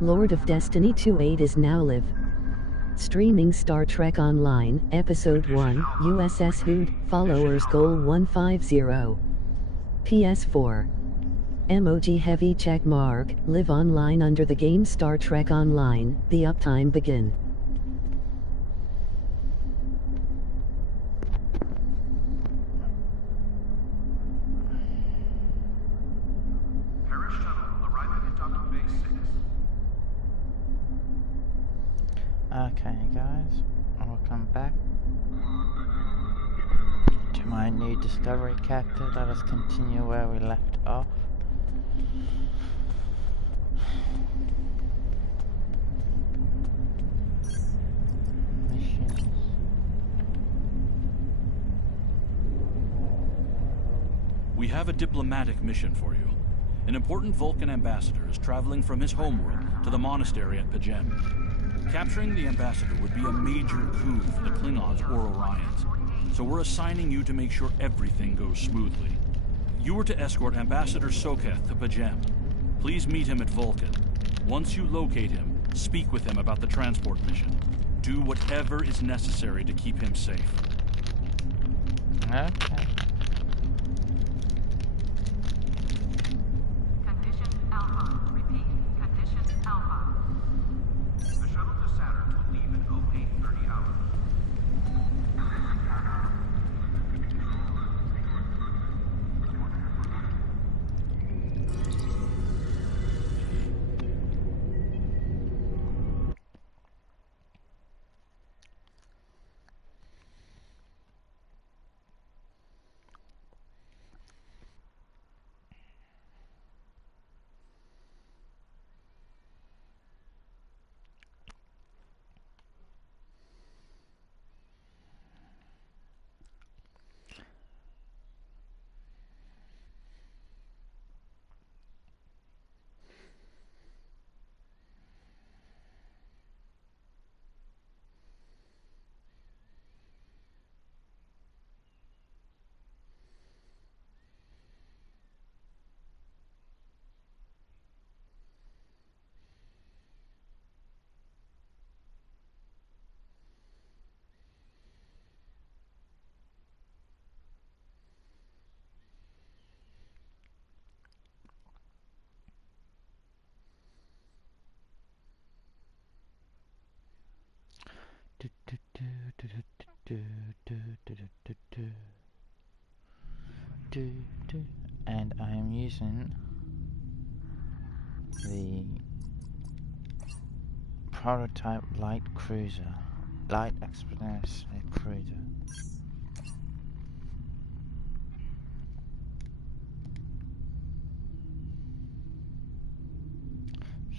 Lord of Destiny 2.8 is now live. Streaming Star Trek Online, Episode 1, USS Hood, Followers Goal 150. PS4. Emoji heavy check mark, live online under the game Star Trek Online, the uptime begin. Okay guys, welcome back to my new Discovery character. Let us continue where we left off. Missions. We have a diplomatic mission for you. An important Vulcan ambassador is traveling from his homeworld to the monastery at Pajem. Capturing the ambassador would be a major coup for the Klingons or Orions, so we're assigning you to make sure everything goes smoothly. You are to escort Ambassador Soketh to Pajem. Please meet him at Vulcan. Once you locate him, speak with him about the transport mission. Do whatever is necessary to keep him safe. Okay. And I am using the prototype light expeditionary cruiser.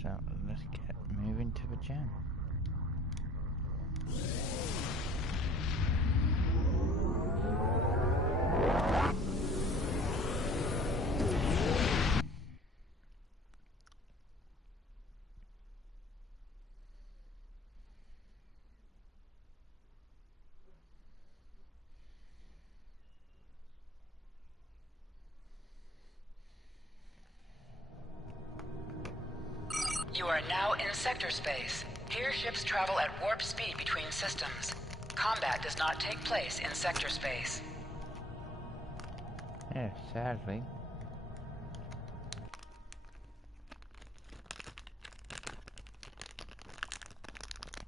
So let's get moving to the jam. You are now in sector space. Here ships travel at warp speed between systems. Combat does not take place in sector space. Yeah, sadly.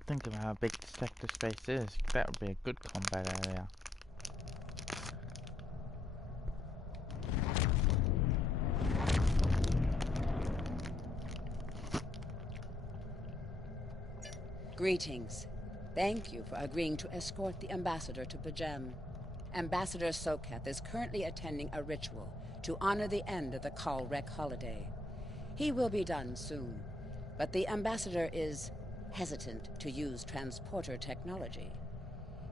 Think of how big sector space is. That would be a good combat area. Greetings. Thank you for agreeing to escort the ambassador to Pajem. Ambassador Soketh is currently attending a ritual to honor the end of the Kalrek holiday. He will be done soon, but the ambassador is hesitant to use transporter technology.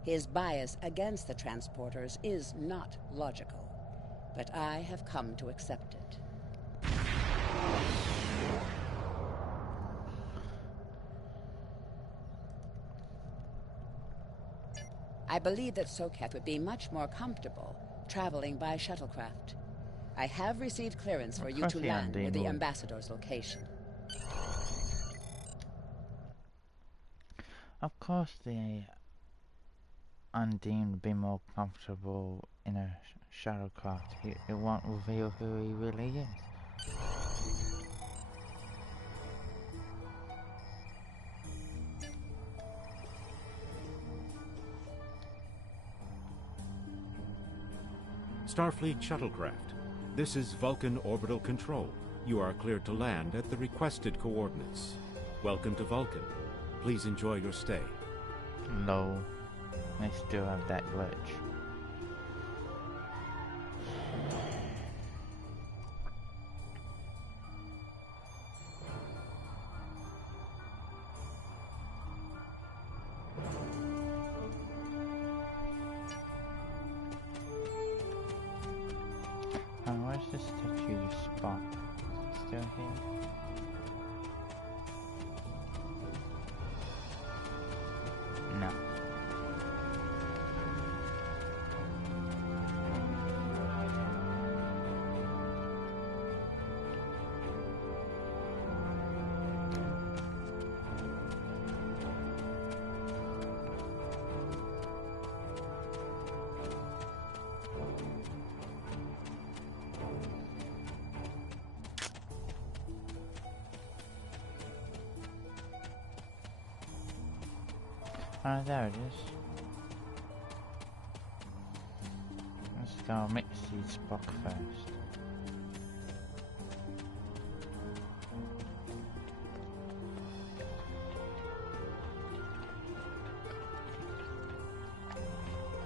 His bias against the transporters is not logical, but I have come to accept it. I believe that Soketh would be much more comfortable traveling by shuttlecraft. I have received clearance for you to land near the ambassador's location. Of course the Undeemed would be more comfortable in a shadow craft. It won't reveal who he really is. Starfleet shuttlecraft. This is Vulcan Orbital Control. You are cleared to land at the requested coordinates. Welcome to Vulcan. Please enjoy your stay. No, I still have that glitch. Where's the statue of Spock? Is it still here? No. Ah, there it is. Let's go mix these Spock first.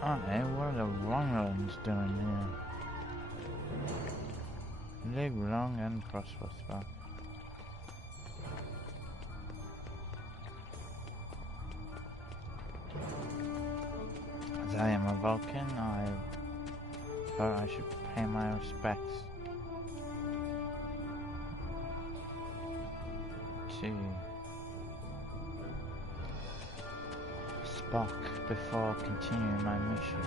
Alright, what are the Romulans doing here? Live long and prosper, Spock. As I am a Vulcan, I thought I should pay my respects to Spock before continuing my mission.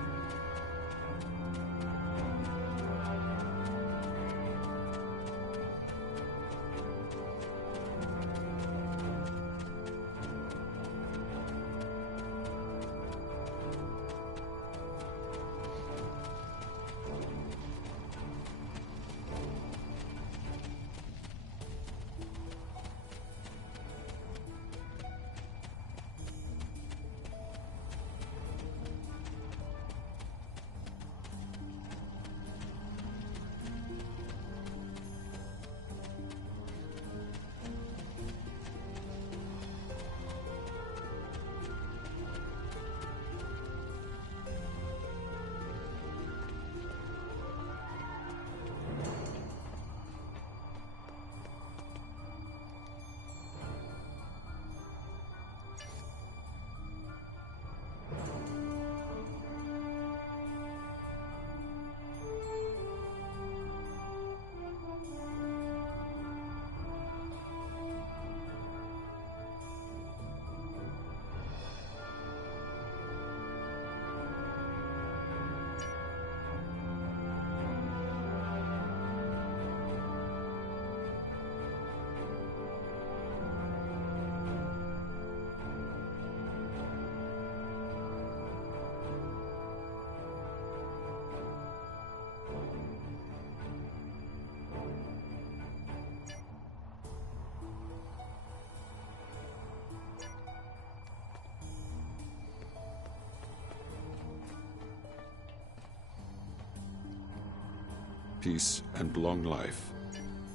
Peace and long life.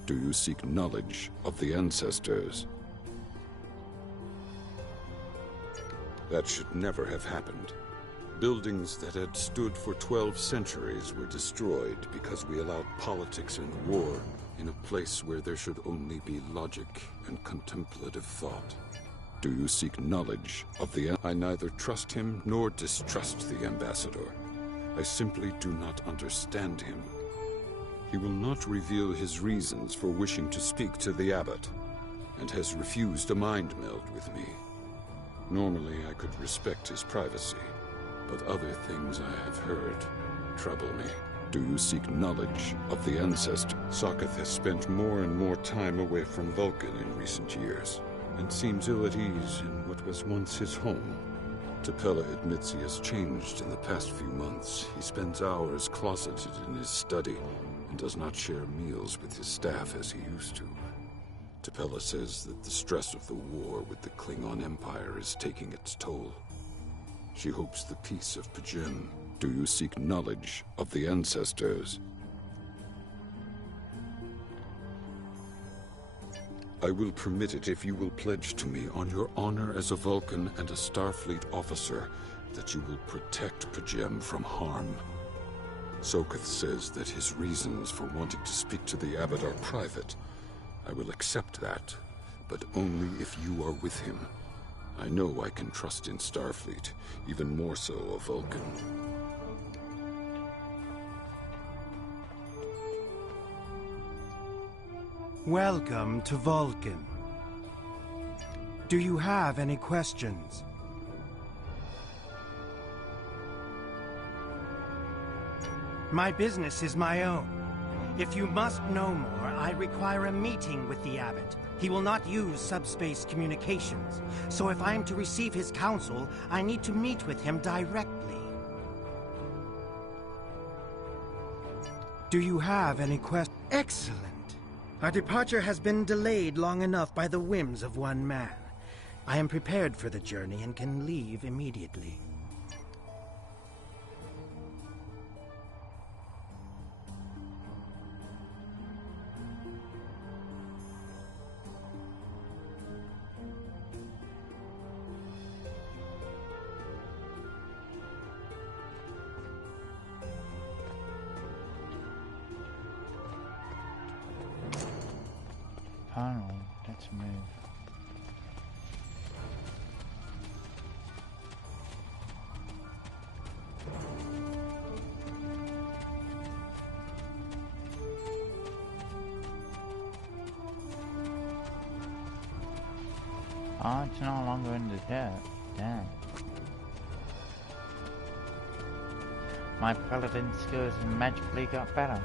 Do you seek knowledge of the ancestors? That should never have happened. Buildings that had stood for 12 centuries were destroyed because we allowed politics and war in a place where there should only be logic and contemplative thought. Do you seek knowledge of the... I neither trust him nor distrust the ambassador. I simply do not understand him. He will not reveal his reasons for wishing to speak to the abbot, and has refused a mind meld with me. Normally I could respect his privacy, but other things I have heard trouble me. Do you seek knowledge of the ancestor? Sokath has spent more and more time away from Vulcan in recent years. and seems ill at ease in what was once his home. Tapella admits he has changed in the past few months. He spends hours closeted in his study and does not share meals with his staff as he used to. Tapella says that the stress of the war with the Klingon Empire is taking its toll. She hopes the peace of Pajem. Do you seek knowledge of the ancestors? I will permit it if you will pledge to me on your honor as a Vulcan and a Starfleet officer that you will protect Pajem from harm. Sokath says that his reasons for wanting to speak to the Abbot are private. I will accept that, but only if you are with him. I know I can trust in Starfleet, even more so a Vulcan. Welcome to Vulcan. Do you have any questions? My business is my own. If you must know more, I require a meeting with the Abbot. He will not use subspace communications, so if I am to receive his counsel, I need to meet with him directly. Do you have any questions? Excellent. Our departure has been delayed long enough by the whims of one man. I am prepared for the journey and can leave immediately. Finally, let's move. Oh, it's no longer in the dirt. Damn. My paladin skills magically got better.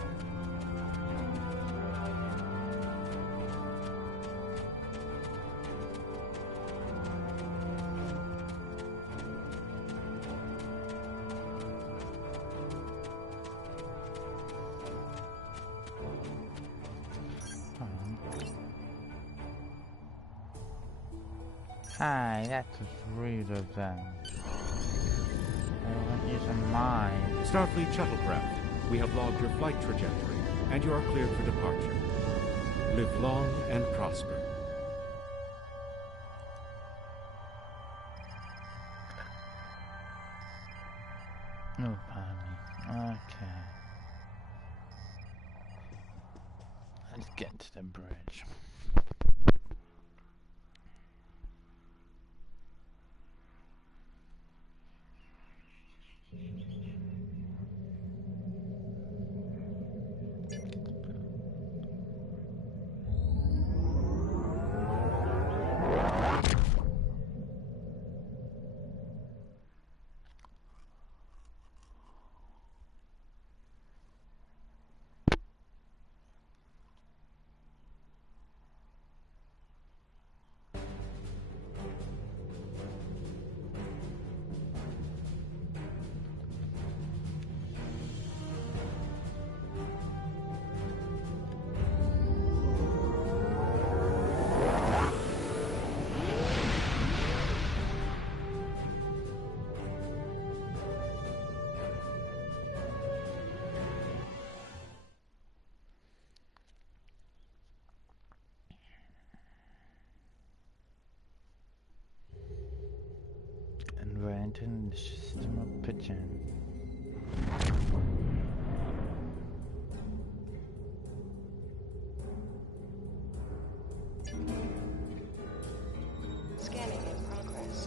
Hi, that was rude of them. They weren't using mine. Starfleet shuttlecraft, we have logged your flight trajectory, and you are cleared for departure. Live long and prosper. No, pardon me. Okay. Let's get to the bridge. And we're entering the system of Pajem. Scanning in progress.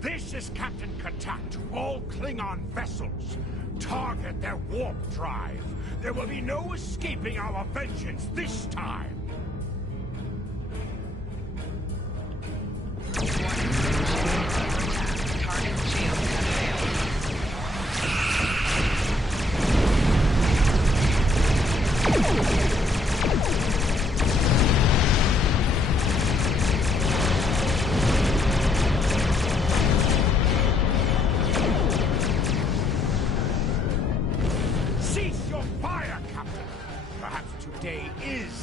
This is Captain Katat to all Klingon vessels. Target their warp drive. There will be no escaping our vengeance this time. Target shields have failed.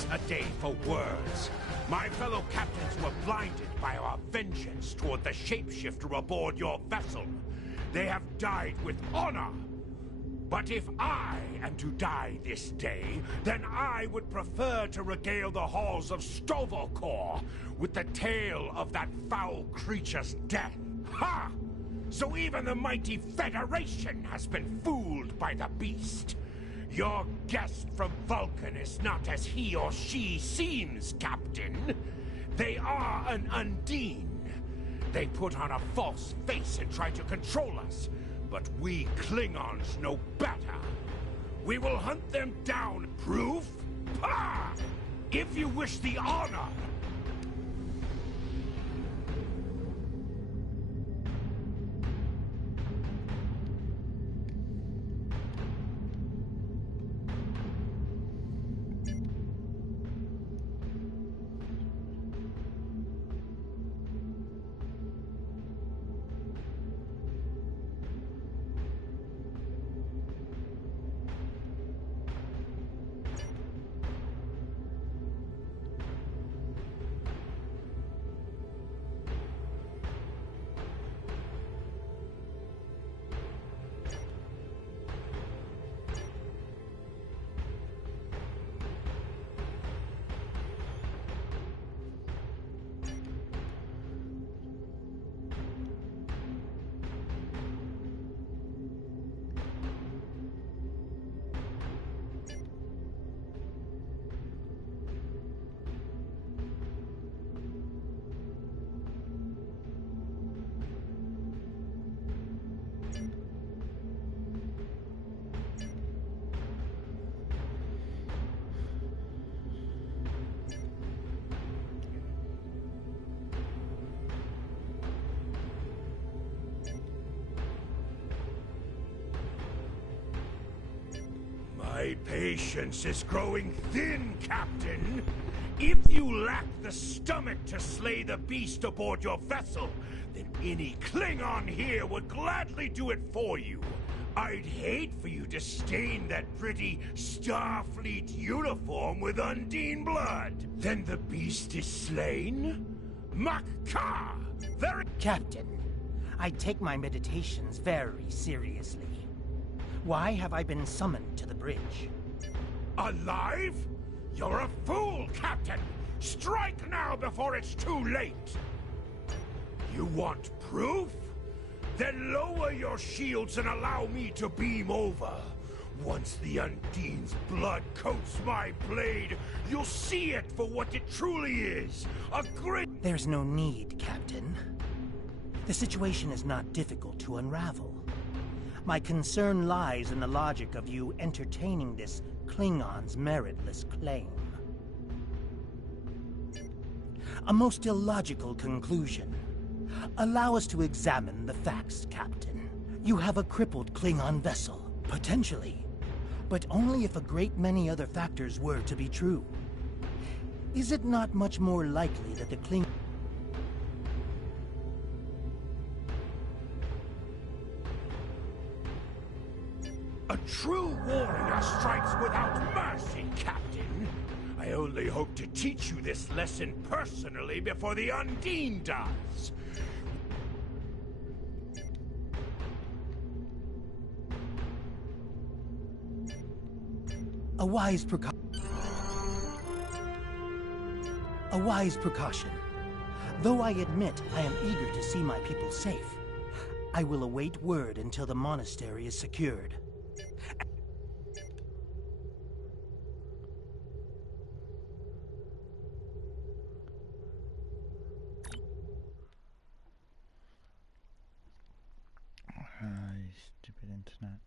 is a day for words. My fellow captains were blinded by our vengeance toward the shapeshifter aboard your vessel. They have died with honor. But if I am to die this day, then I would prefer to regale the halls of Stovokor with the tale of that foul creature's death. Ha! So even the mighty Federation has been fooled by the beast. Your guest from Vulcan is not as he or she seems, Captain. They are an Undine. They put on a false face and try to control us. But we Klingons know better. We will hunt them down. Proof? Ha! If you wish the honor. My patience is growing thin, Captain. If you lack the stomach to slay the beast aboard your vessel, then any Klingon here would gladly do it for you. I'd hate for you to stain that pretty Starfleet uniform with Undine blood. Then the beast is slain? Makar! Very— Captain, I take my meditations very seriously. Why have I been summoned to the bridge? Alive? You're a fool, Captain! Strike now before it's too late! You want proof? Then lower your shields and allow me to beam over. Once the Undine's blood coats my blade, you'll see it for what it truly is. A great— There's no need, Captain. The situation is not difficult to unravel. My concern lies in the logic of you entertaining this Klingon's meritless claim. A most illogical conclusion. Allow us to examine the facts, Captain. You have a crippled Klingon vessel, potentially, but only if a great many other factors were to be true. Is it not much more likely that the Klingon— A true warrior strikes without mercy, Captain. I only hope to teach you this lesson personally before the Undine does. A wise precaution. Though I admit I am eager to see my people safe, I will await word until the monastery is secured. Stupid internet.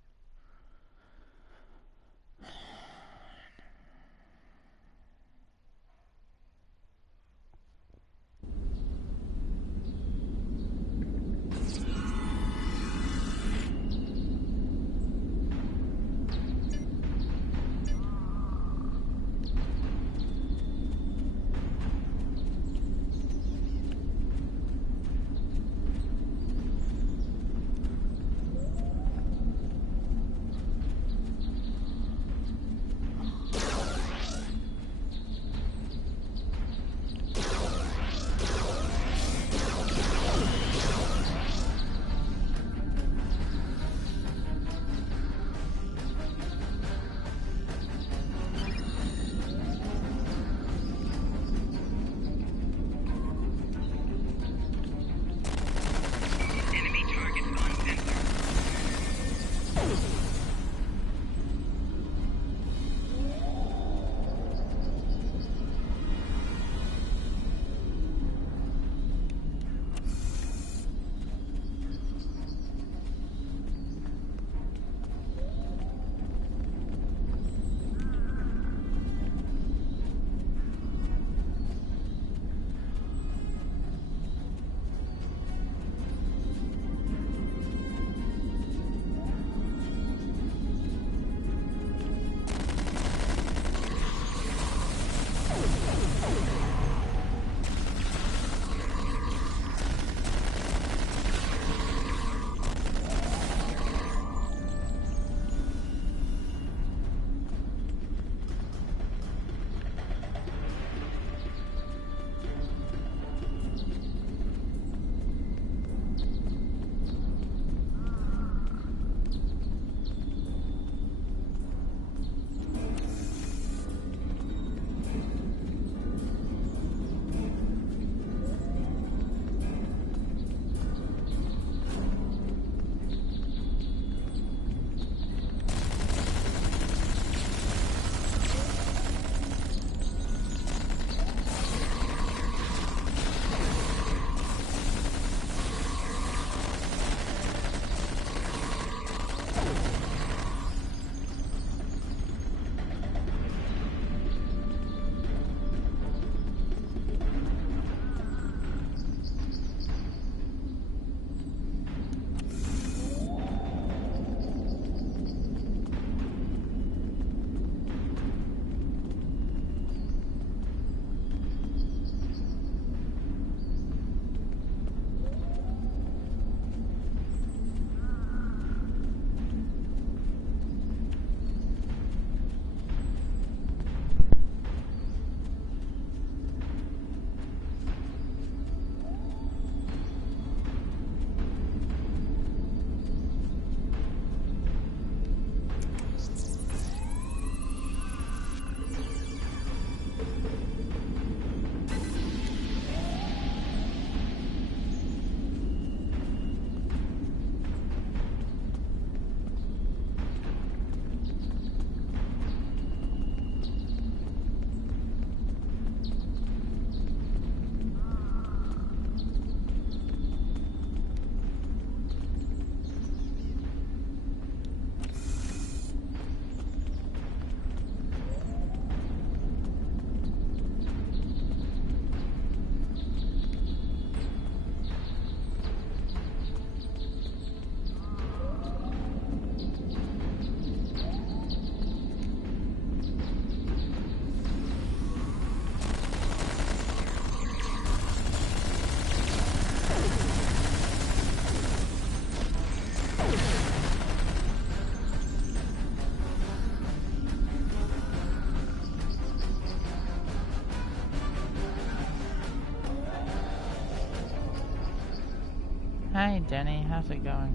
Hey Denny, how's it going?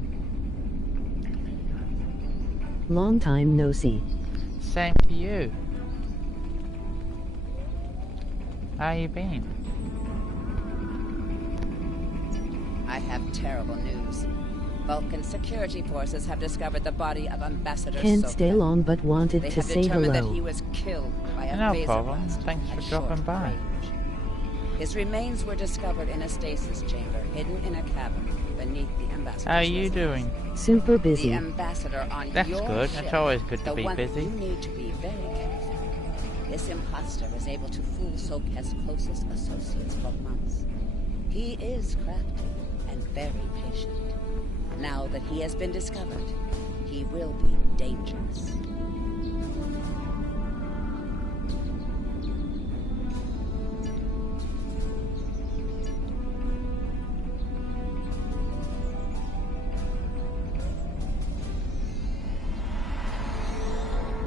Long time no see. Same to you. How you been? I have terrible news. Vulcan security forces have discovered the body of Ambassador Can't Soka. stay long but wanted They to have say determined hello. that he was killed by a No phaser problem. blast Thanks at for dropping short by. range. His remains were discovered in a stasis chamber hidden in a cavern beneath the Ambassador's How are you residence. doing? Super The busy. Ambassador on That's your good. ship, It's always good to the be one busy. You need to be very careful. This imposter was able to fool Soka's closest associates for months. He is crafty and very patient. Now that he has been discovered, he will be dangerous.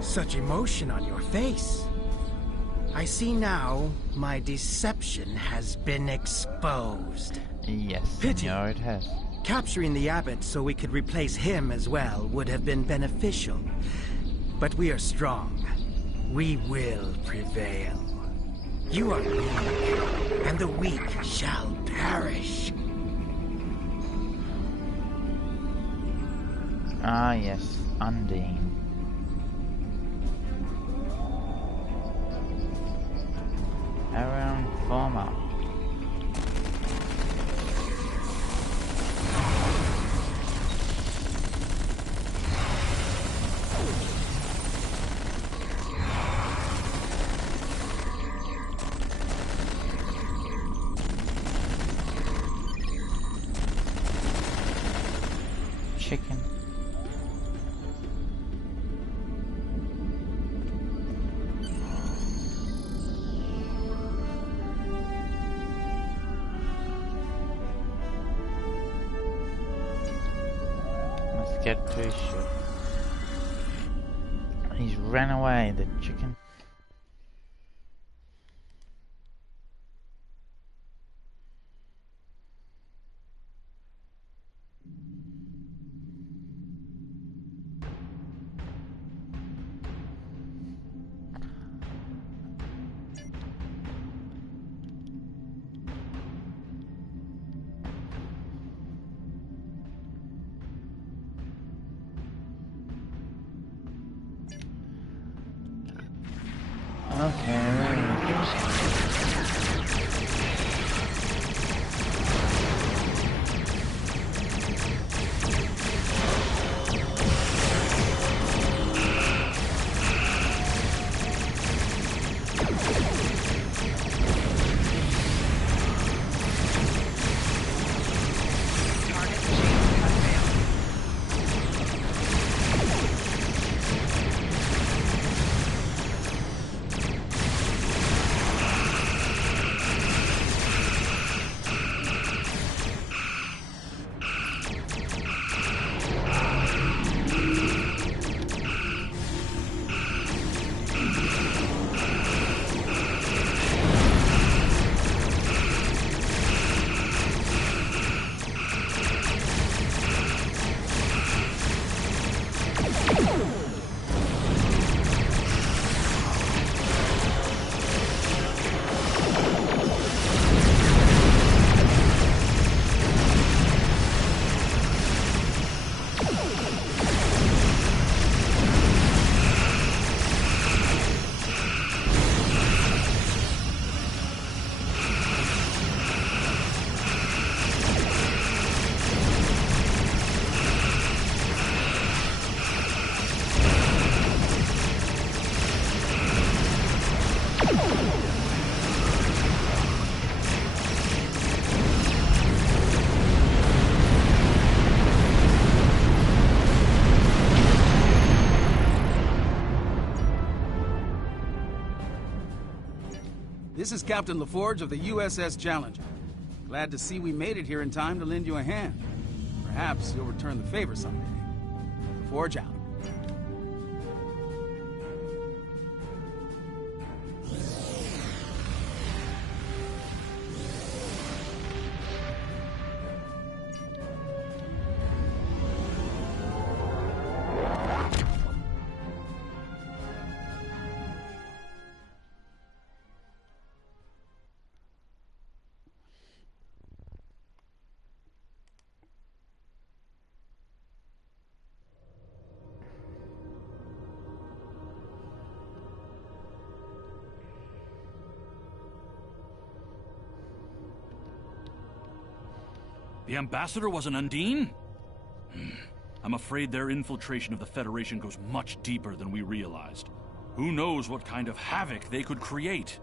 Such emotion on your face. I see now my deception has been exposed. Yes, Pity. senor, it has. Capturing the abbot so we could replace him as well would have been beneficial. But we are strong. We will prevail. You are weak, and the weak shall perish. Ah, yes, Undine. Everyone form up. Chicken. Let's get to his ship. He's ran away, the chicken. This is Captain LaForge of the USS Challenger. Glad to see we made it here in time to lend you a hand. Perhaps you'll return the favor someday. LaForge out. The ambassador was an Undine? I'm afraid their infiltration of the Federation goes much deeper than we realized. Who knows what kind of havoc they could create?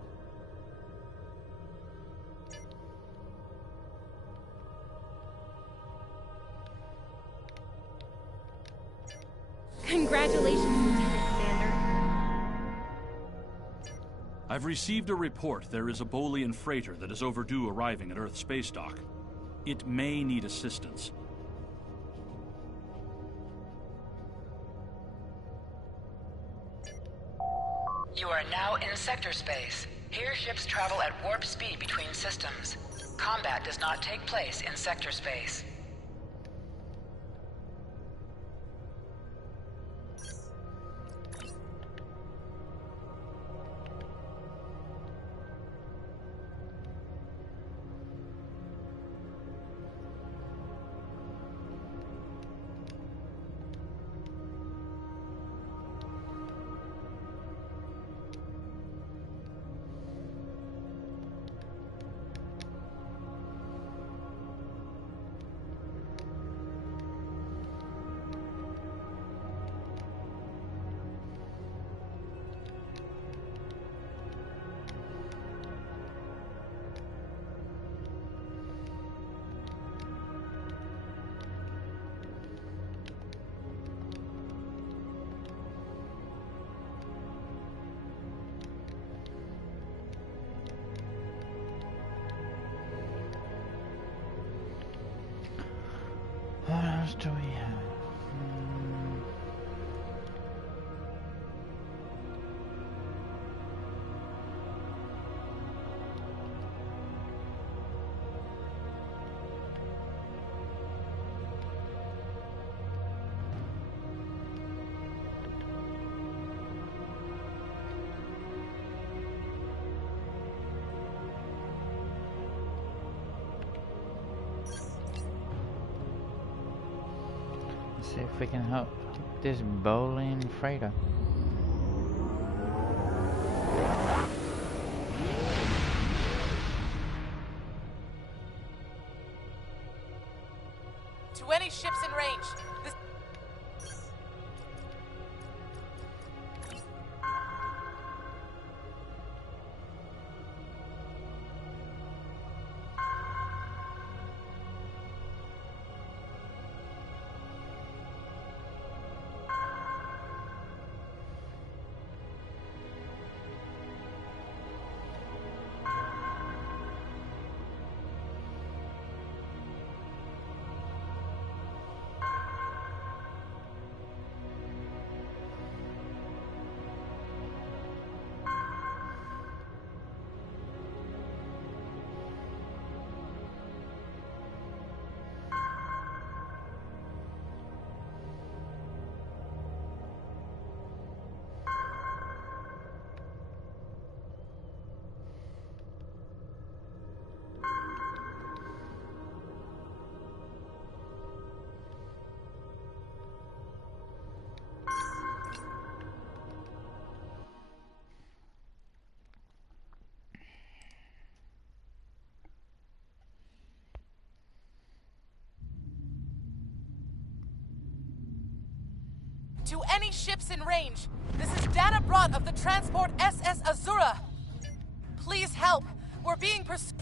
Congratulations, Lieutenant Commander. I've received a report there is a Bolian freighter that is overdue arriving at Earth space dock. It may need assistance. You are now in sector space. Here ships travel at warp speed between systems. Combat does not take place in sector space. What else do we have? See if we can help this Bolian freighter. To any ships in range, this... To any ships in range, this is Dana Brott of the transport SS Azura. Please help. We're being pursued.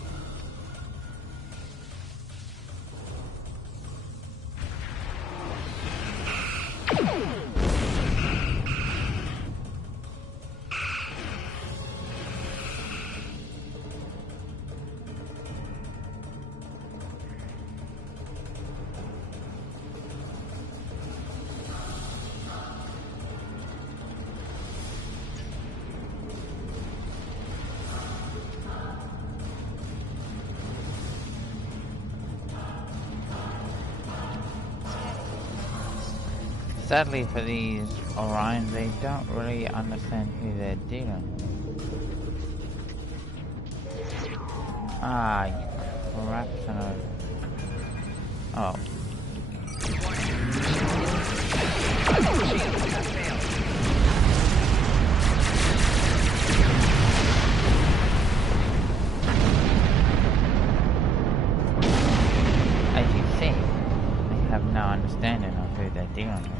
Sadly for these Orions, they don't really understand who they're dealing with. Ah, you crap son of... Oh. I understanding of who they're dealing with.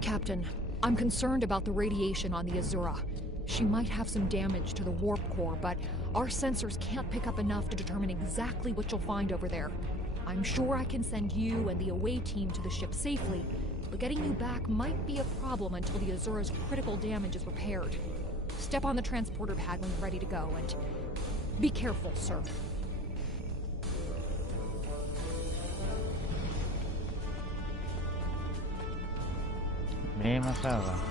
Captain, I'm concerned about the radiation on the Azura. She might have some damage to the warp core, but our sensors can't pick up enough to determine exactly what you'll find over there. I'm sure I can send you and the away team to the ship safely, but getting you back might be a problem until the Azura's critical damage is repaired. Step on the transporter pad when you're ready to go, and be careful, sir. Me myself.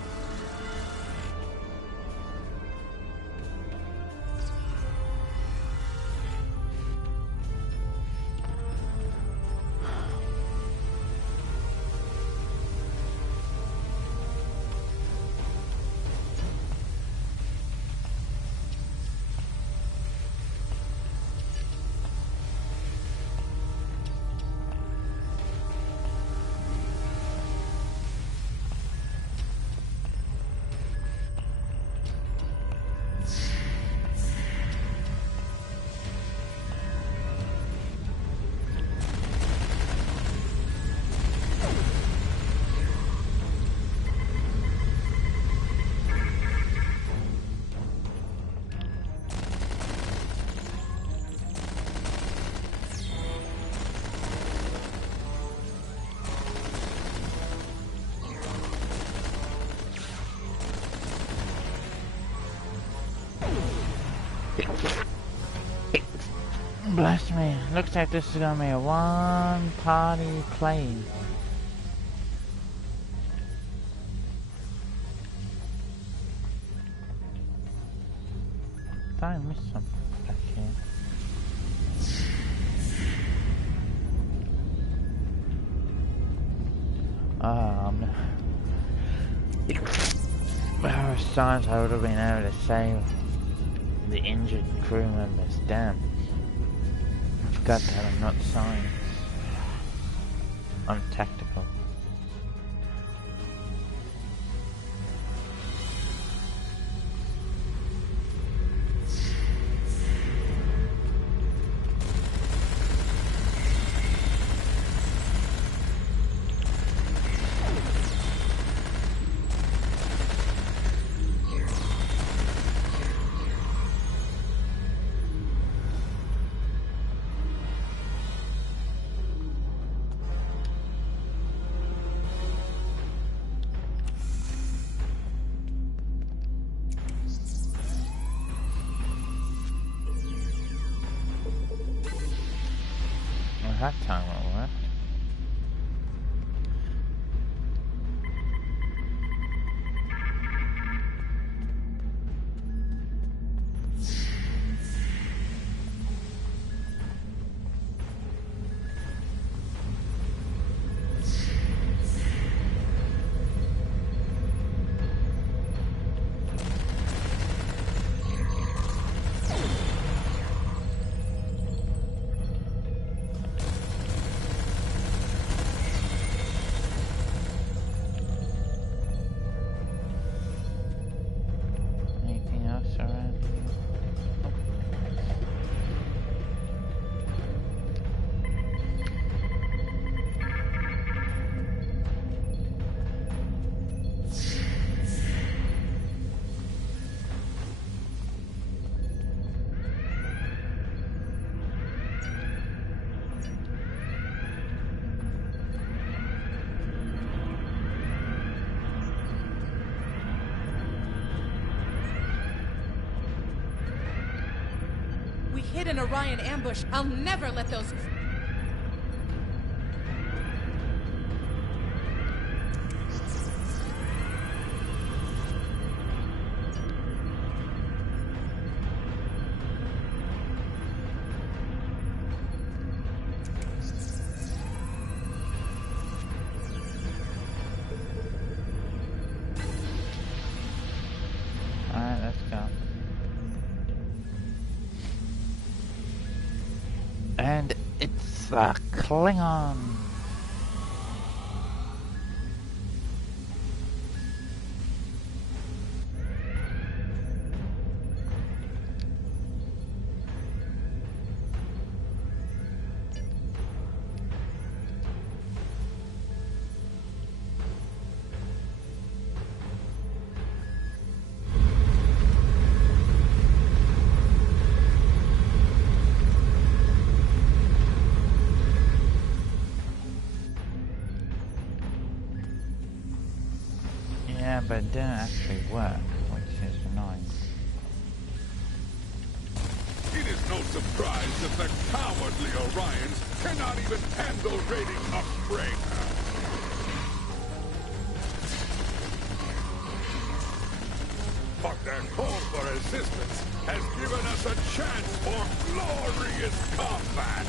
Bless me. Looks like this is gonna be a one-party play. Thought I missed something back here. There were signs I would have been able to save the injured crew members. Damn. I forgot that I'm not science. I'm tactical. That time it worked. hid an Orion ambush. I'll never let those... Alright, let's go. And it's a Klingon. Yeah, but it didn't actually work, which is annoying. It is no surprise that the cowardly Orions cannot even handle raiding a freighter. But their call for resistance has given us a chance for glorious combat.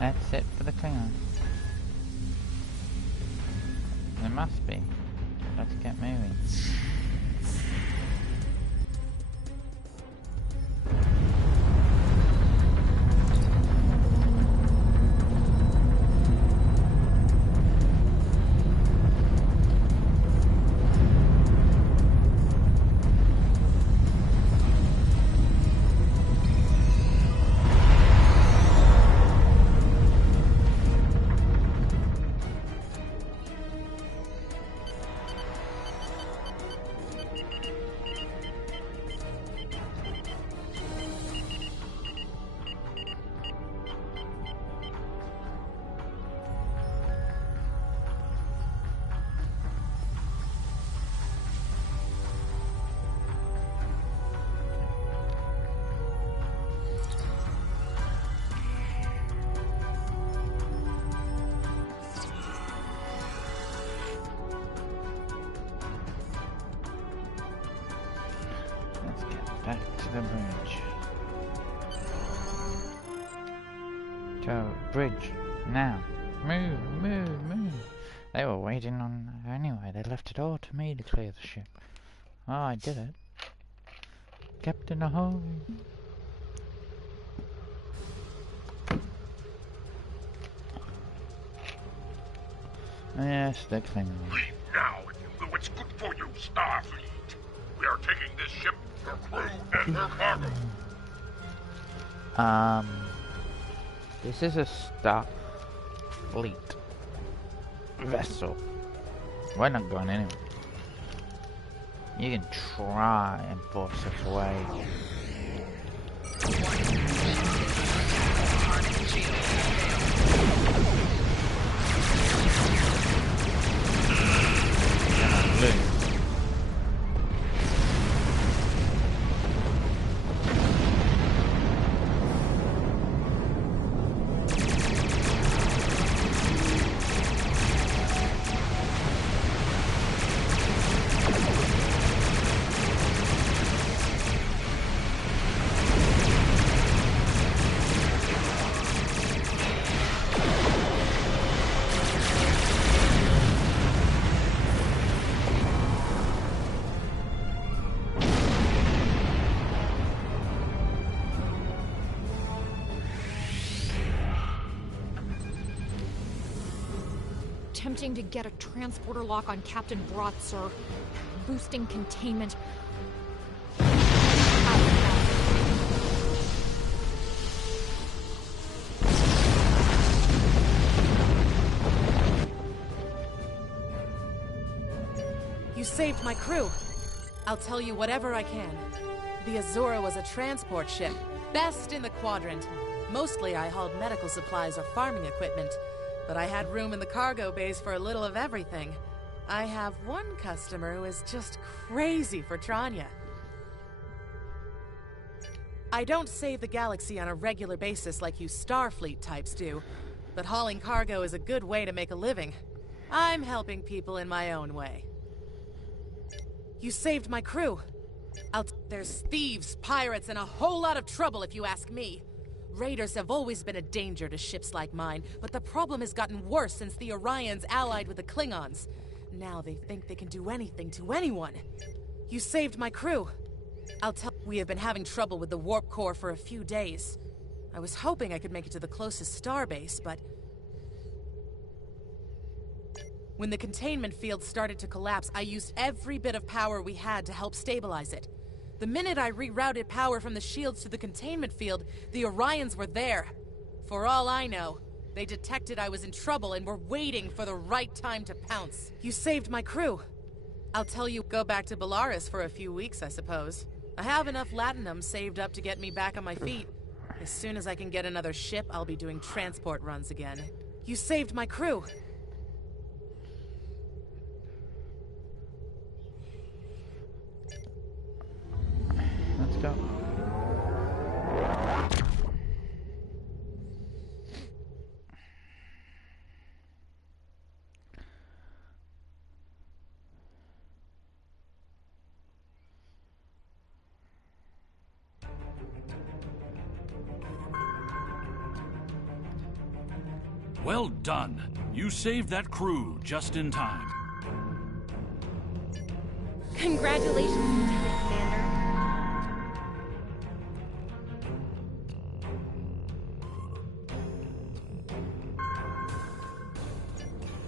That's it for the Klingon. There must be. Let's get moving. Back to the bridge. To bridge. Now. Move, move, move. They were waiting on anyway. They left it all to me to clear the ship. Oh, I did it. Captain ahoy. Yes, the Klingon. Leave now if you know it's good for you, Starfleet. We are taking this ship, her crew, and her cargo. This is a Starfleet vessel. We're not going anywhere. You can try and force us away. attempting to get a transporter lock on Captain Broth, sir. Boosting containment. You saved my crew. I'll tell you whatever I can. The Azura was a transport ship, best in the quadrant. Mostly I hauled medical supplies or farming equipment, but I had room in the cargo bays for a little of everything. I have one customer who is just crazy for Tranya. I don't save the galaxy on a regular basis like you Starfleet types do, but hauling cargo is a good way to make a living. I'm helping people in my own way. You saved my crew. There's thieves, pirates, and a whole lot of trouble if you ask me. Raiders have always been a danger to ships like mine, but the problem has gotten worse since the Orions allied with the Klingons. Now they think they can do anything to anyone. You saved my crew. We have been having trouble with the warp core for a few days. I was hoping I could make it to the closest starbase, but when the containment field started to collapse, I used every bit of power we had to help stabilize it. The minute I rerouted power from the shields to the containment field, the Orions were there. For all I know, they detected I was in trouble and were waiting for the right time to pounce. You saved my crew. I'll tell you, go back to Bellaris for a few weeks, I suppose. I have enough latinum saved up to get me back on my feet. As soon as I can get another ship, I'll be doing transport runs again. You saved my crew. Let's go. Well done. You saved that crew just in time. Congratulations, Lieutenant Commander.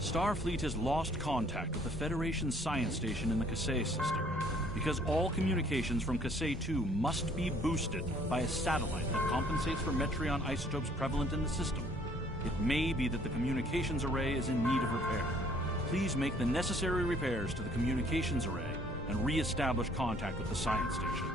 Starfleet has lost contact with the Federation's science station in the Kasei system, because all communications from Kasei 2 must be boosted by a satellite that compensates for Metreon isotopes prevalent in the system. It may be that the communications array is in need of repair. Please make the necessary repairs to the communications array and re-establish contact with the science station.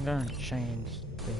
I'm gonna change the...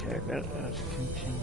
Okay, let's continue.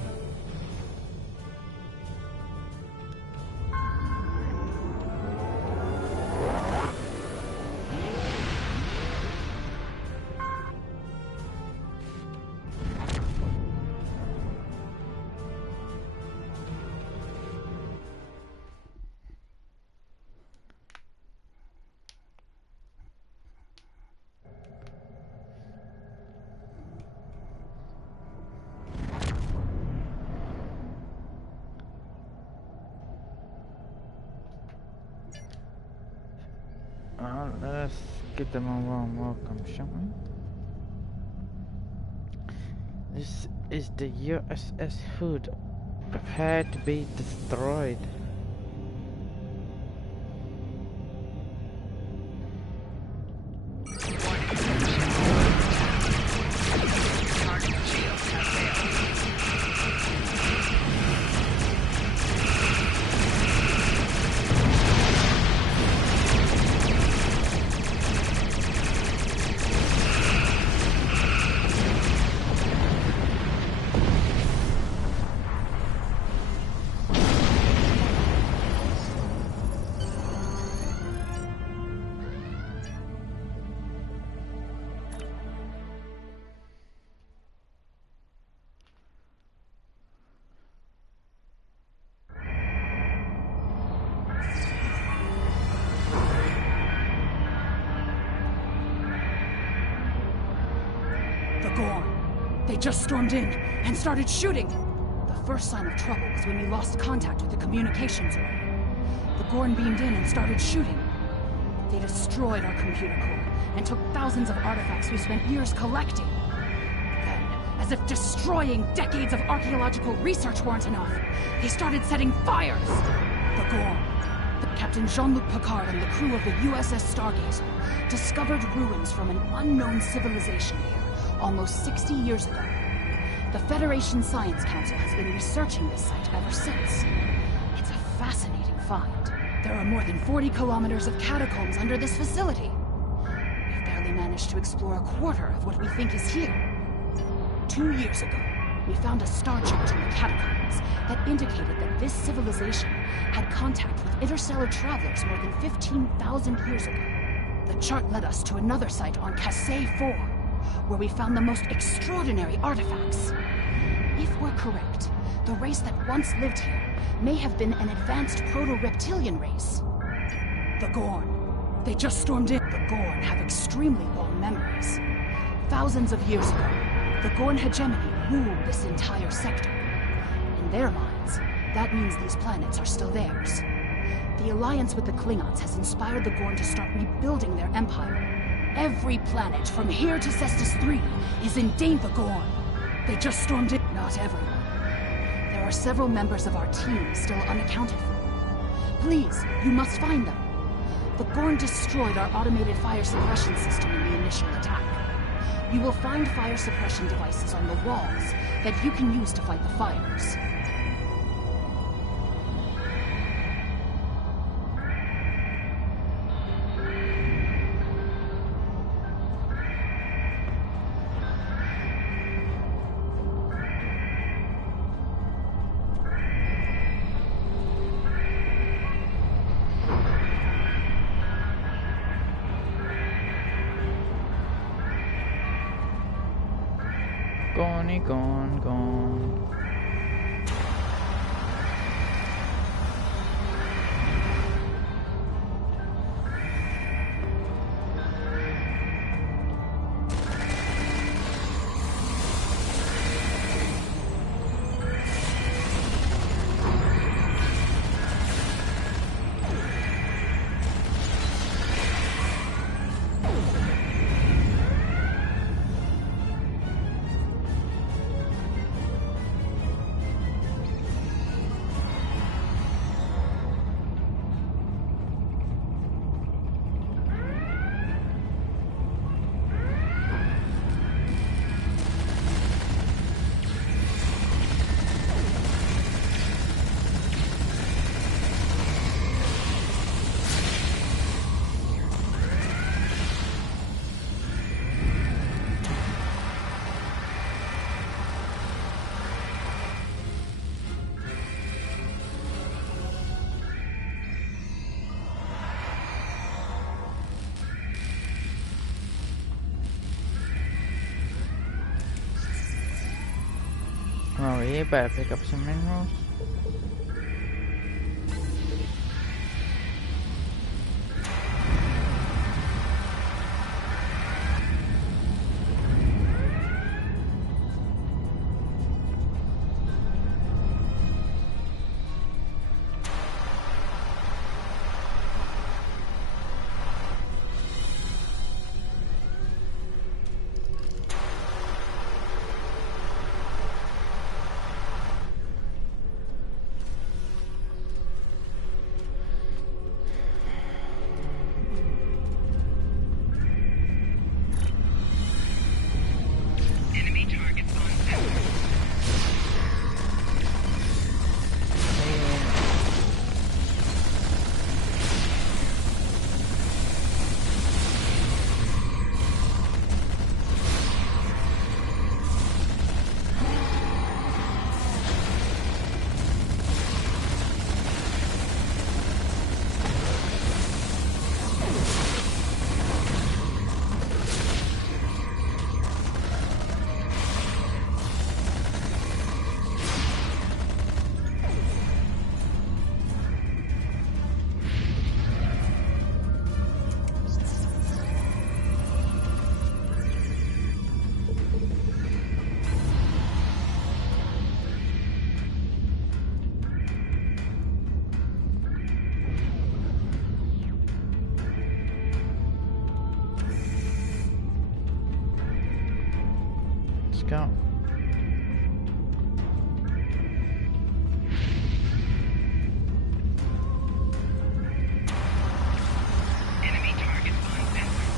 Let's give them a warm welcome, shall we? This is the USS Hood. Prepare to be destroyed. They just stormed in and started shooting. The first sign of trouble was when we lost contact with the communications array. The Gorn beamed in and started shooting. They destroyed our computer core and took thousands of artifacts we spent years collecting. Then, as if destroying decades of archaeological research weren't enough, they started setting fires. The Gorn, Captain Jean-Luc Picard and the crew of the USS Stargazer discovered ruins from an unknown civilization here almost 60 years ago. The Federation Science Council has been researching this site ever since. It's a fascinating find. There are more than 40 kilometers of catacombs under this facility. We've barely managed to explore a quarter of what we think is here. 2 years ago, we found a star chart in the catacombs that indicated that this civilization had contact with interstellar travelers more than 15,000 years ago. The chart led us to another site on Cassay 4, where we found the most extraordinary artifacts. If we're correct, the race that once lived here may have been an advanced proto-reptilian race. The Gorn. They just stormed in. The Gorn have extremely long memories. Thousands of years ago, the Gorn hegemony ruled this entire sector. In their minds, that means these planets are still theirs. The alliance with the Klingons has inspired the Gorn to start rebuilding their empire. Every planet from here to Cestus 3 is in danger. The Gorn. They just stormed in. Not everyone. There are several members of our team still unaccounted for. Please, you must find them. The Gorn destroyed our automated fire suppression system in the initial attack. You will find fire suppression devices on the walls that you can use to fight the fires. gone, gone. Oh, you better pick up some minerals. Go. Enemy target on sensor.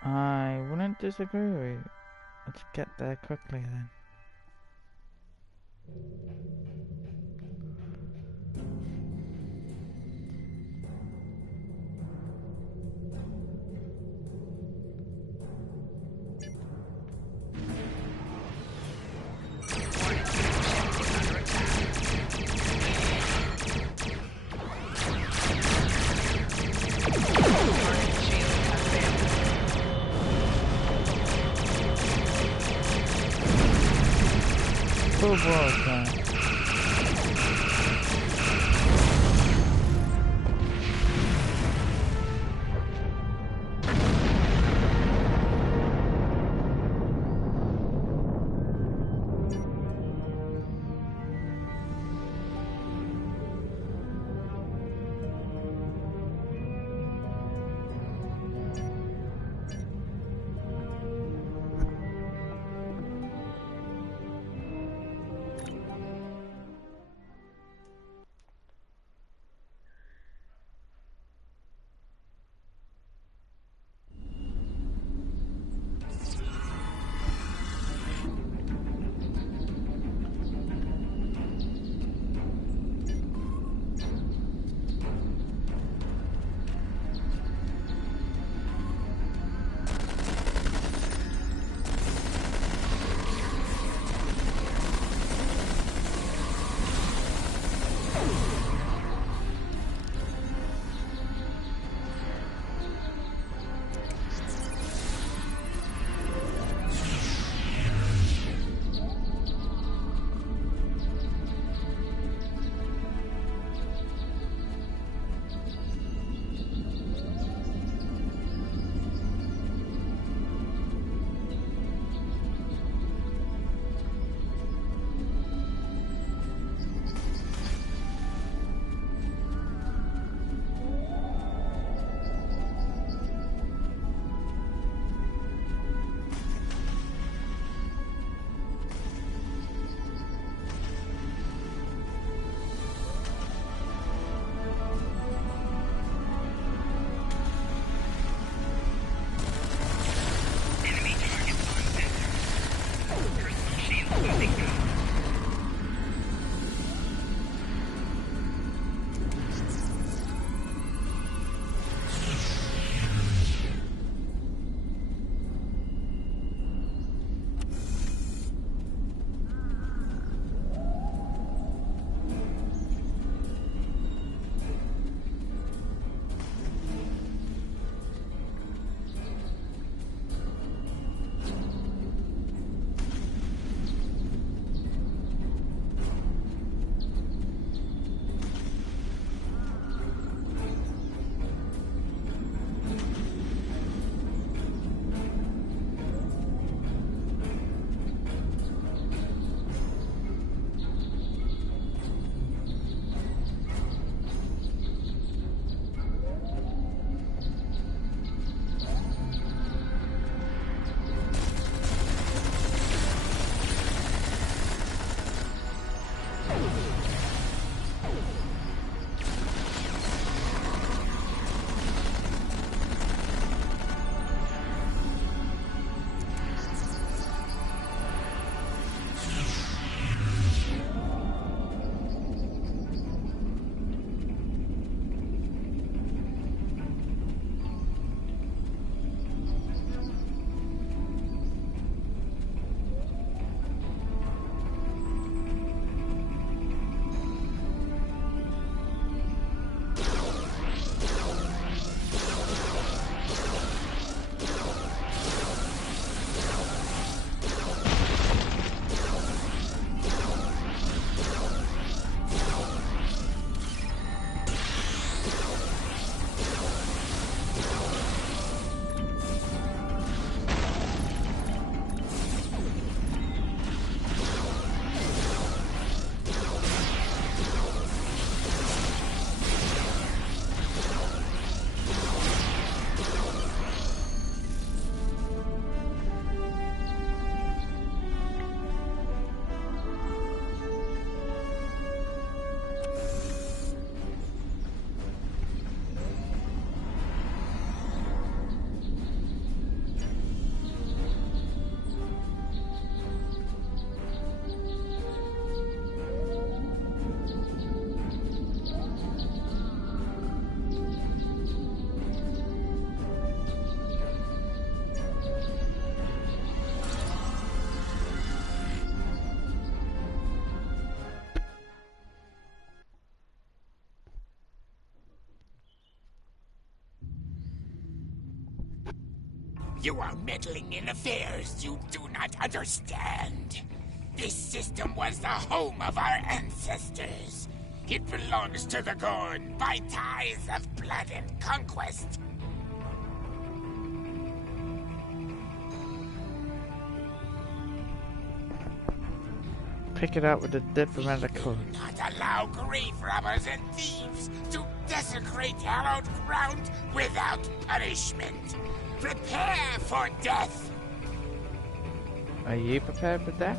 I wouldn't disagree. Let's get there quickly then. Full broadcast. You are meddling in affairs you do not understand. This system was the home of our ancestors. It belongs to the Gorn by ties of blood and conquest. Pick it up with the diplomatic code. Do not allow grave robbers and thieves to desecrate hallowed ground without punishment. Prepare for death. Are you prepared for that?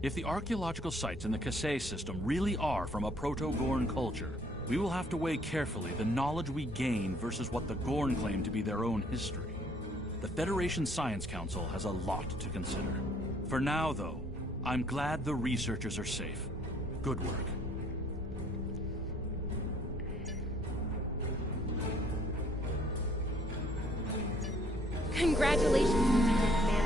If the archaeological sites in the Kasei system really are from a Proto-Gorn culture, we will have to weigh carefully the knowledge we gain versus what the Gorn claim to be their own history. The Federation Science Council has a lot to consider. For now, though, I'm glad the researchers are safe. Good work. Congratulations, Lieutenant Commander.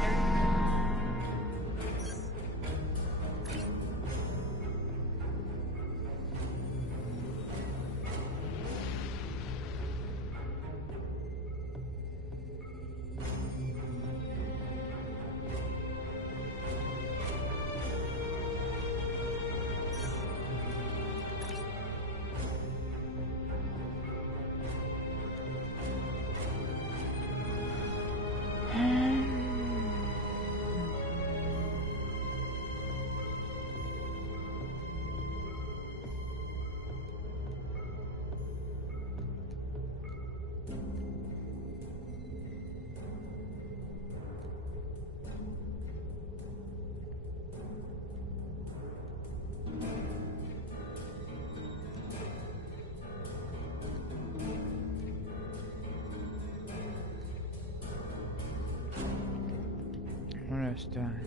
Understand.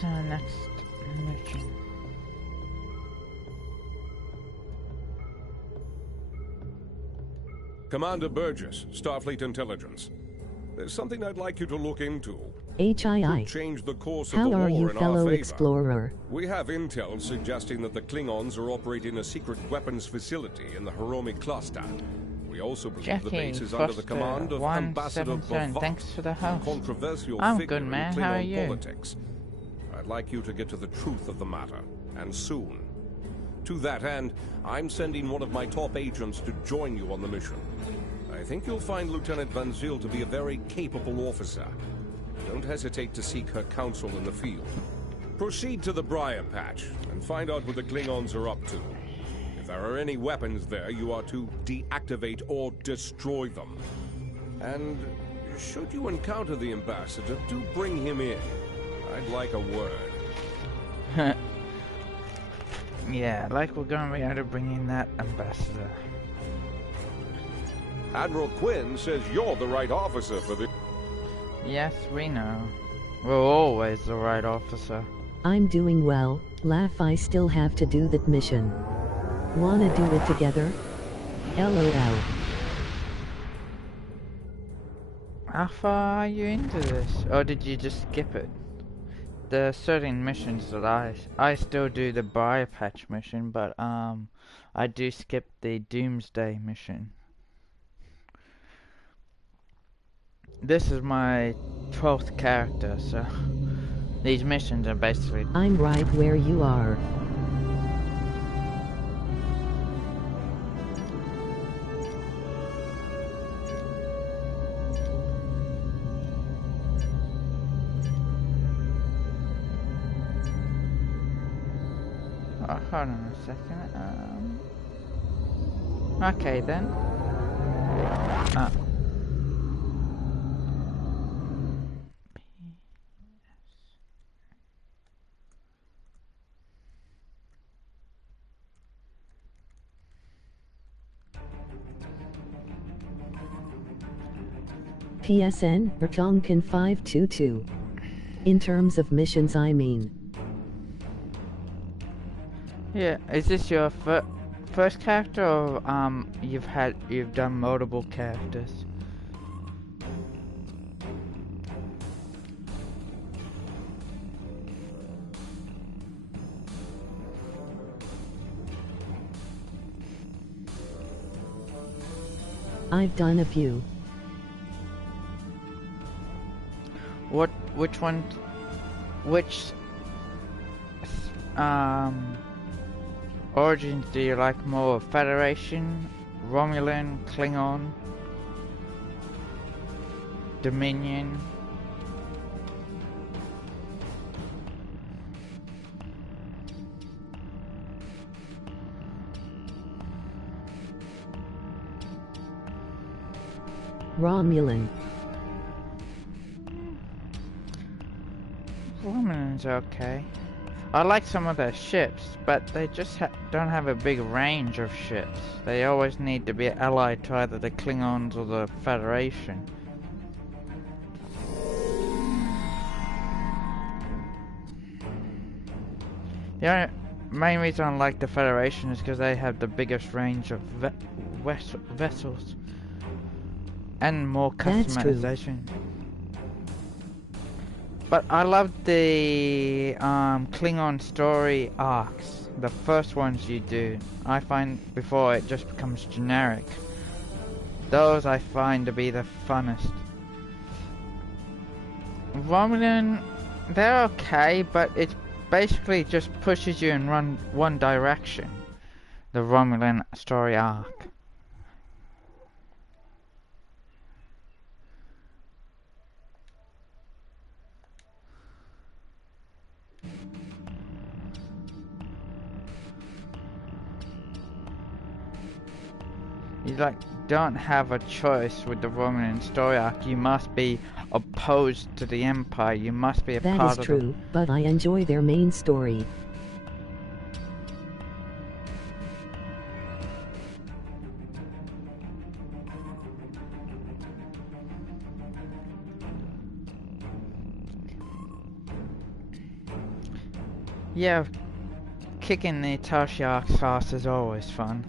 What's our next mission? Commander Burgess, Starfleet Intelligence. There's something I'd like you to look into. HII. Could change the course of How the are war you, in our fellow favor. explorer? We have intel suggesting that the Klingons are operating a secret weapons facility in the Hiromi cluster. We also believe the base is under the command of Ambassador Bavot, Thanks for the host. controversial I'm figure good, man. in Klingon How are you? politics. I'd like you to get to the truth of the matter, and soon. To that end, I'm sending one of my top agents to join you on the mission. I think you'll find Lieutenant Van Zyl to be a very capable officer. Don't hesitate to seek her counsel in the field. Proceed to the Briar Patch and find out what the Klingons are up to. If there are any weapons there, you are to deactivate or destroy them. And should you encounter the Ambassador, do bring him in. I'd like a word. Yeah, like we're gonna be able to bring in that Ambassador. Admiral Quinn says you're the right officer for this. Yes, we know. We're always the right officer. I'm doing well, laugh. I still have to do that mission. Wanna do it together? LOL. How far are you into this? Or did you just skip it? There are certain missions that I still do the Briar Patch mission, but I do skip the Doomsday mission. This is my 12th character, so these missions are basically... I'm right where you are. Oh, hold on a second. Okay then. PSN, Tonkin 522. In terms of missions, I mean. Yeah, is this your first character, or you've done multiple characters? I've done a few. Which one? Which origins do you like more? Federation, Romulan, Klingon, Dominion? Romulan. Romulan's okay. I like some of their ships, but they just don't have a big range of ships. They always need to be allied to either the Klingons or the Federation. The main reason I like the Federation is because they have the biggest range of vessels and more customization. But I love the Klingon story arcs, the first ones you do. I find before it just becomes generic. Those I find to be the funnest. Romulan, they're okay, but it basically just pushes you in one direction. The Romulan story arc. You don't have a choice with the Romulan story arc. You must be opposed to the Empire. You must be a part of That is true, but I enjoy their main story. Yeah, kicking the tail shark's ass is always fun.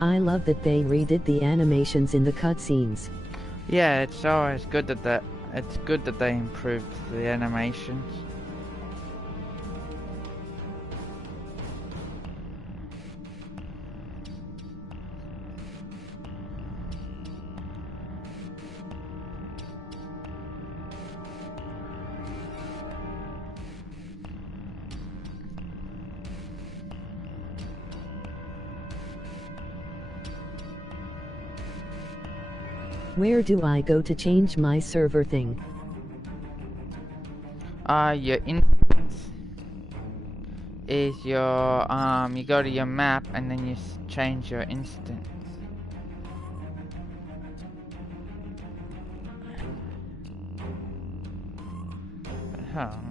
I love that they redid the animations in the cutscenes. Yeah, it's always good that they improved the animations. Where do I go to change my server thing? Your instance is your, you go to your map and then you change your instance. But hold on,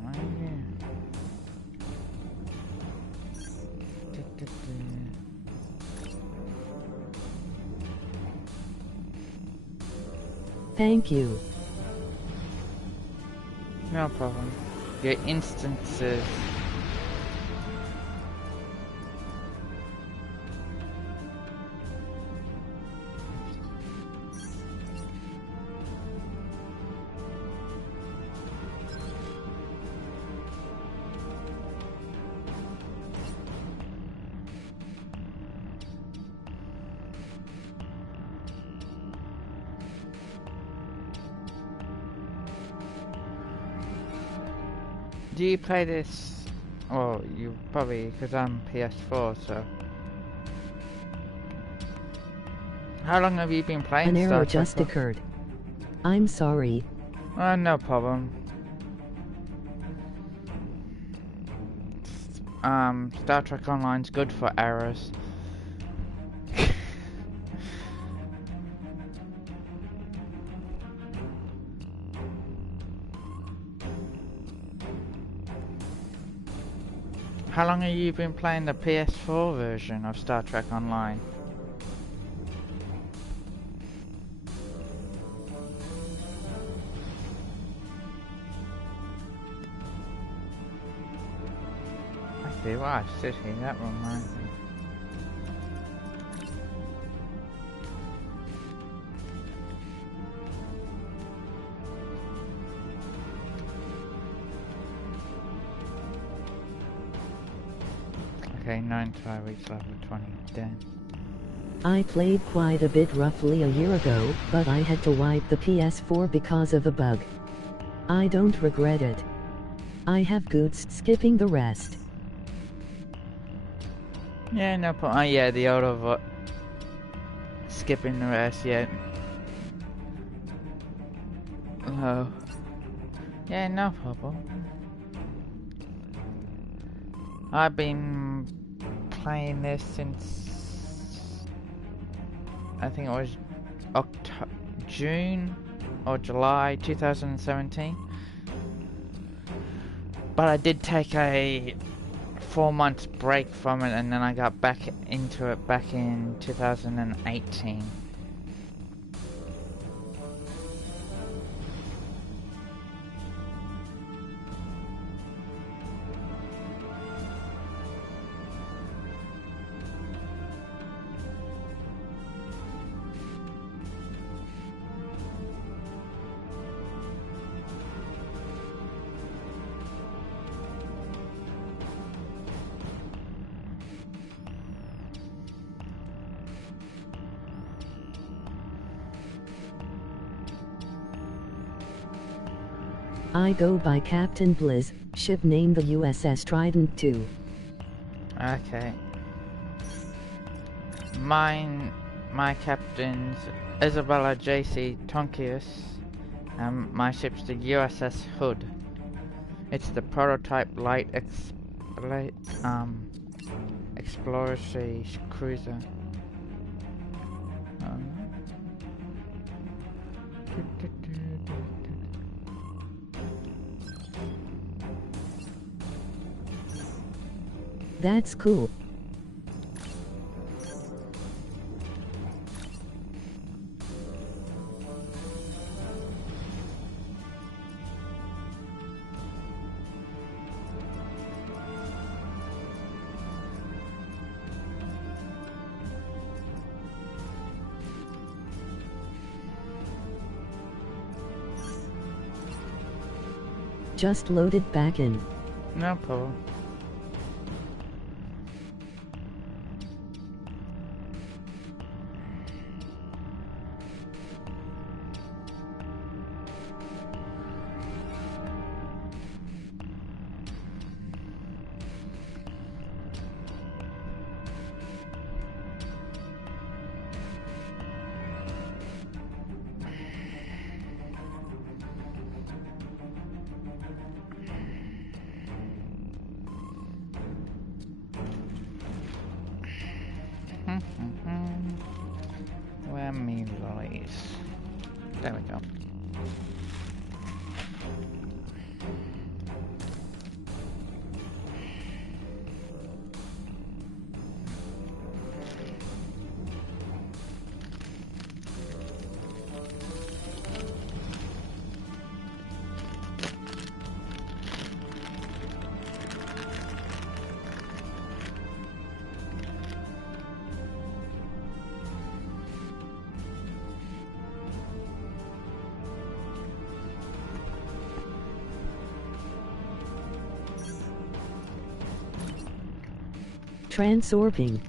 Thank you. No problem. Your instances. Do you play this? Well, you probably, because I'm PS4, so. How long have you been playing An Star error Trek just for? occurred. I'm sorry. No problem. Star Trek Online's good for errors. How long have you been playing the PS4 version of Star Trek Online? I see why I sit here, that reminds me. Okay, 95 weeks level 20, damn. I played quite a bit roughly a year ago, but I had to wipe the PS4 because of a bug. I don't regret it. I have goods skipping the rest. Yeah, no problem. Oh yeah, the auto skipping the rest, yeah. Oh. Yeah, no problem. I've been playing this since I think it was June or July 2017. But I did take a 4 months break from it, and then I got back into it back in 2018. I go by Captain Blizz, ship name the USS Trident II. Okay. My captain's Isabella J.C. Tonkius, and my ship's the USS Hood. It's the prototype light Explorer Sea Cruiser. That's cool. Just loaded back in. No problem. Where me lollies? There we go. Transorping.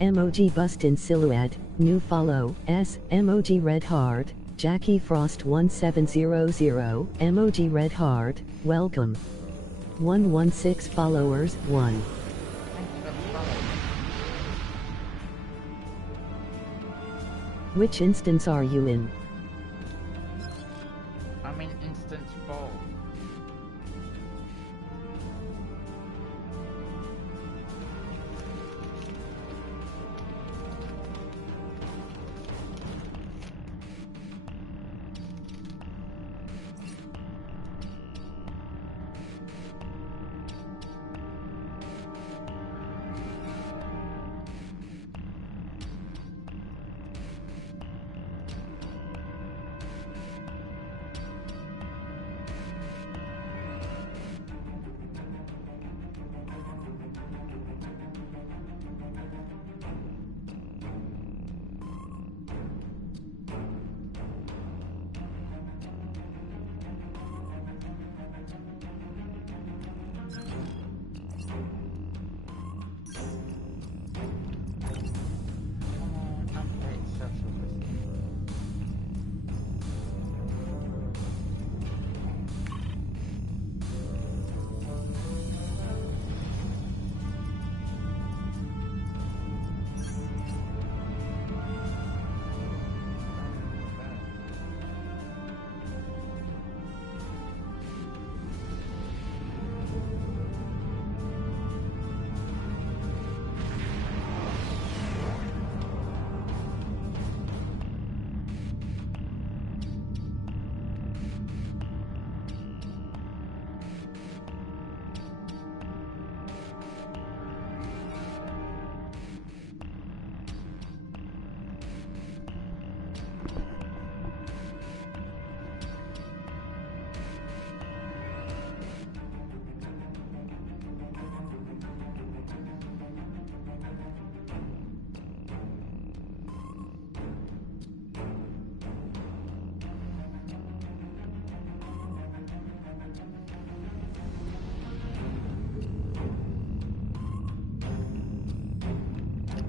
Emoji bust in silhouette, new follow, S, emoji red heart, Jackie Frost 1700, emoji red heart, welcome. 116 followers, 1. Which instance are you in? I'm in instance 4.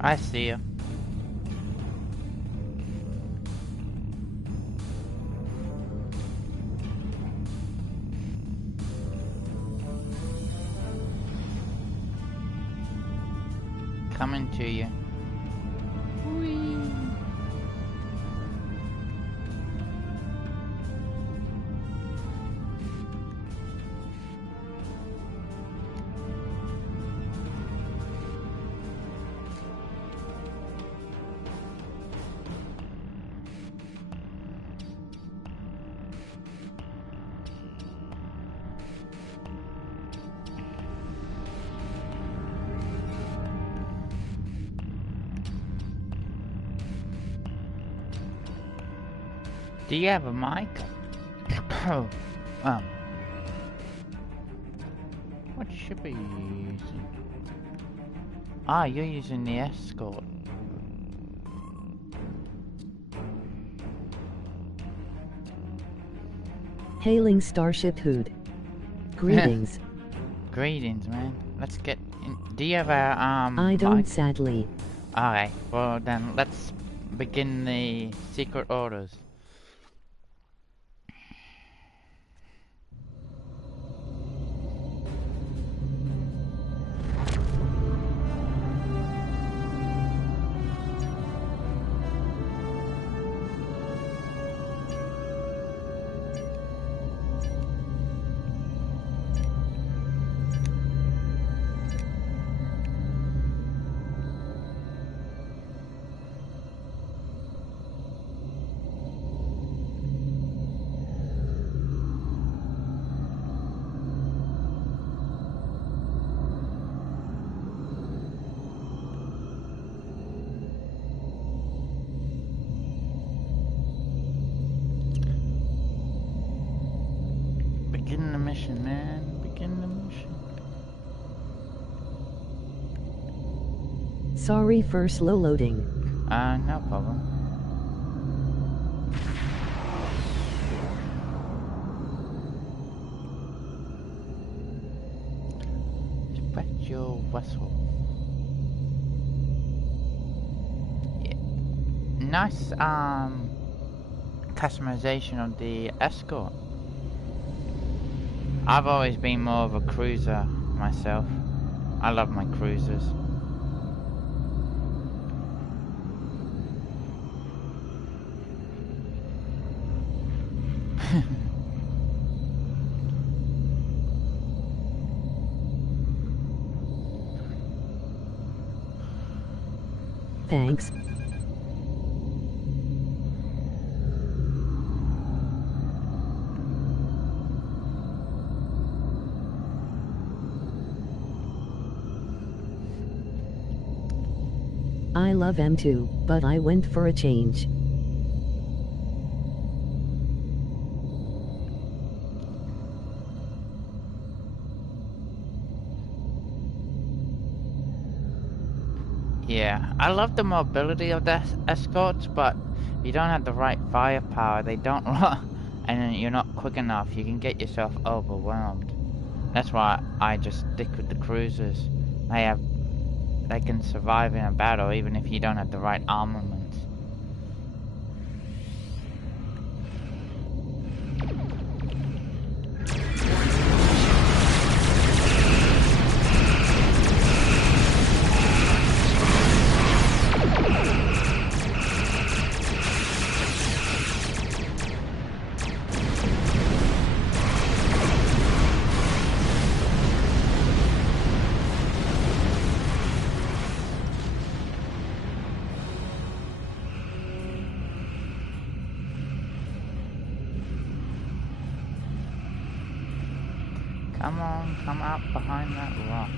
I see you. Coming to you. Whee. Do you have a mic? What should be using? Ah, you're using the escort. Hailing Starship Hood. Greetings. Greetings, man. Let's get in. Do you have a I don't, mic? sadly. Alright, well then let's begin the secret orders. Begin the mission, man. Begin the mission. Sorry for slow loading. No problem. Inspect your vessel. Yeah. Nice, customization of the escort. I've always been more of a cruiser myself. I love my cruisers. Thanks. I love M2, but I went for a change. Yeah, I love the mobility of the escorts, but if you don't have the right firepower, they don't and then you're not quick enough, you can get yourself overwhelmed. That's why I just stick with the cruisers. They can survive in a battle even if you don't have the right armaments. Come on, come out behind that rock.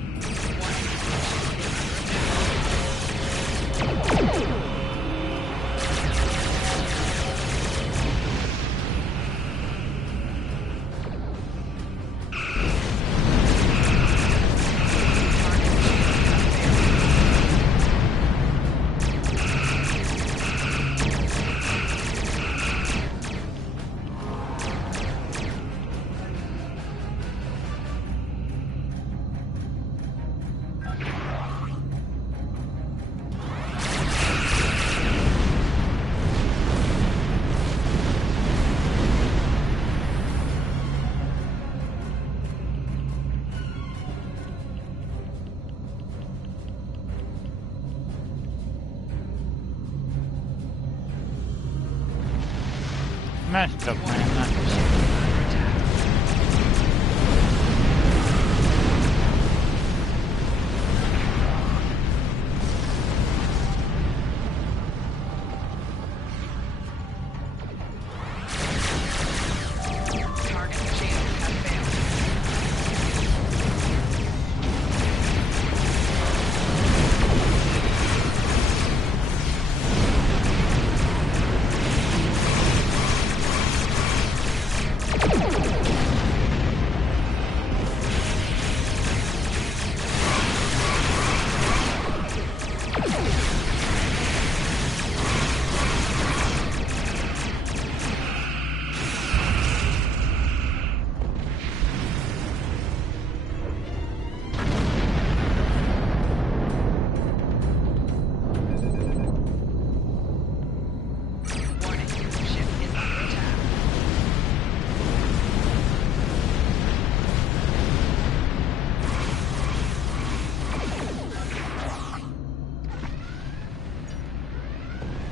messed up, man. Not just...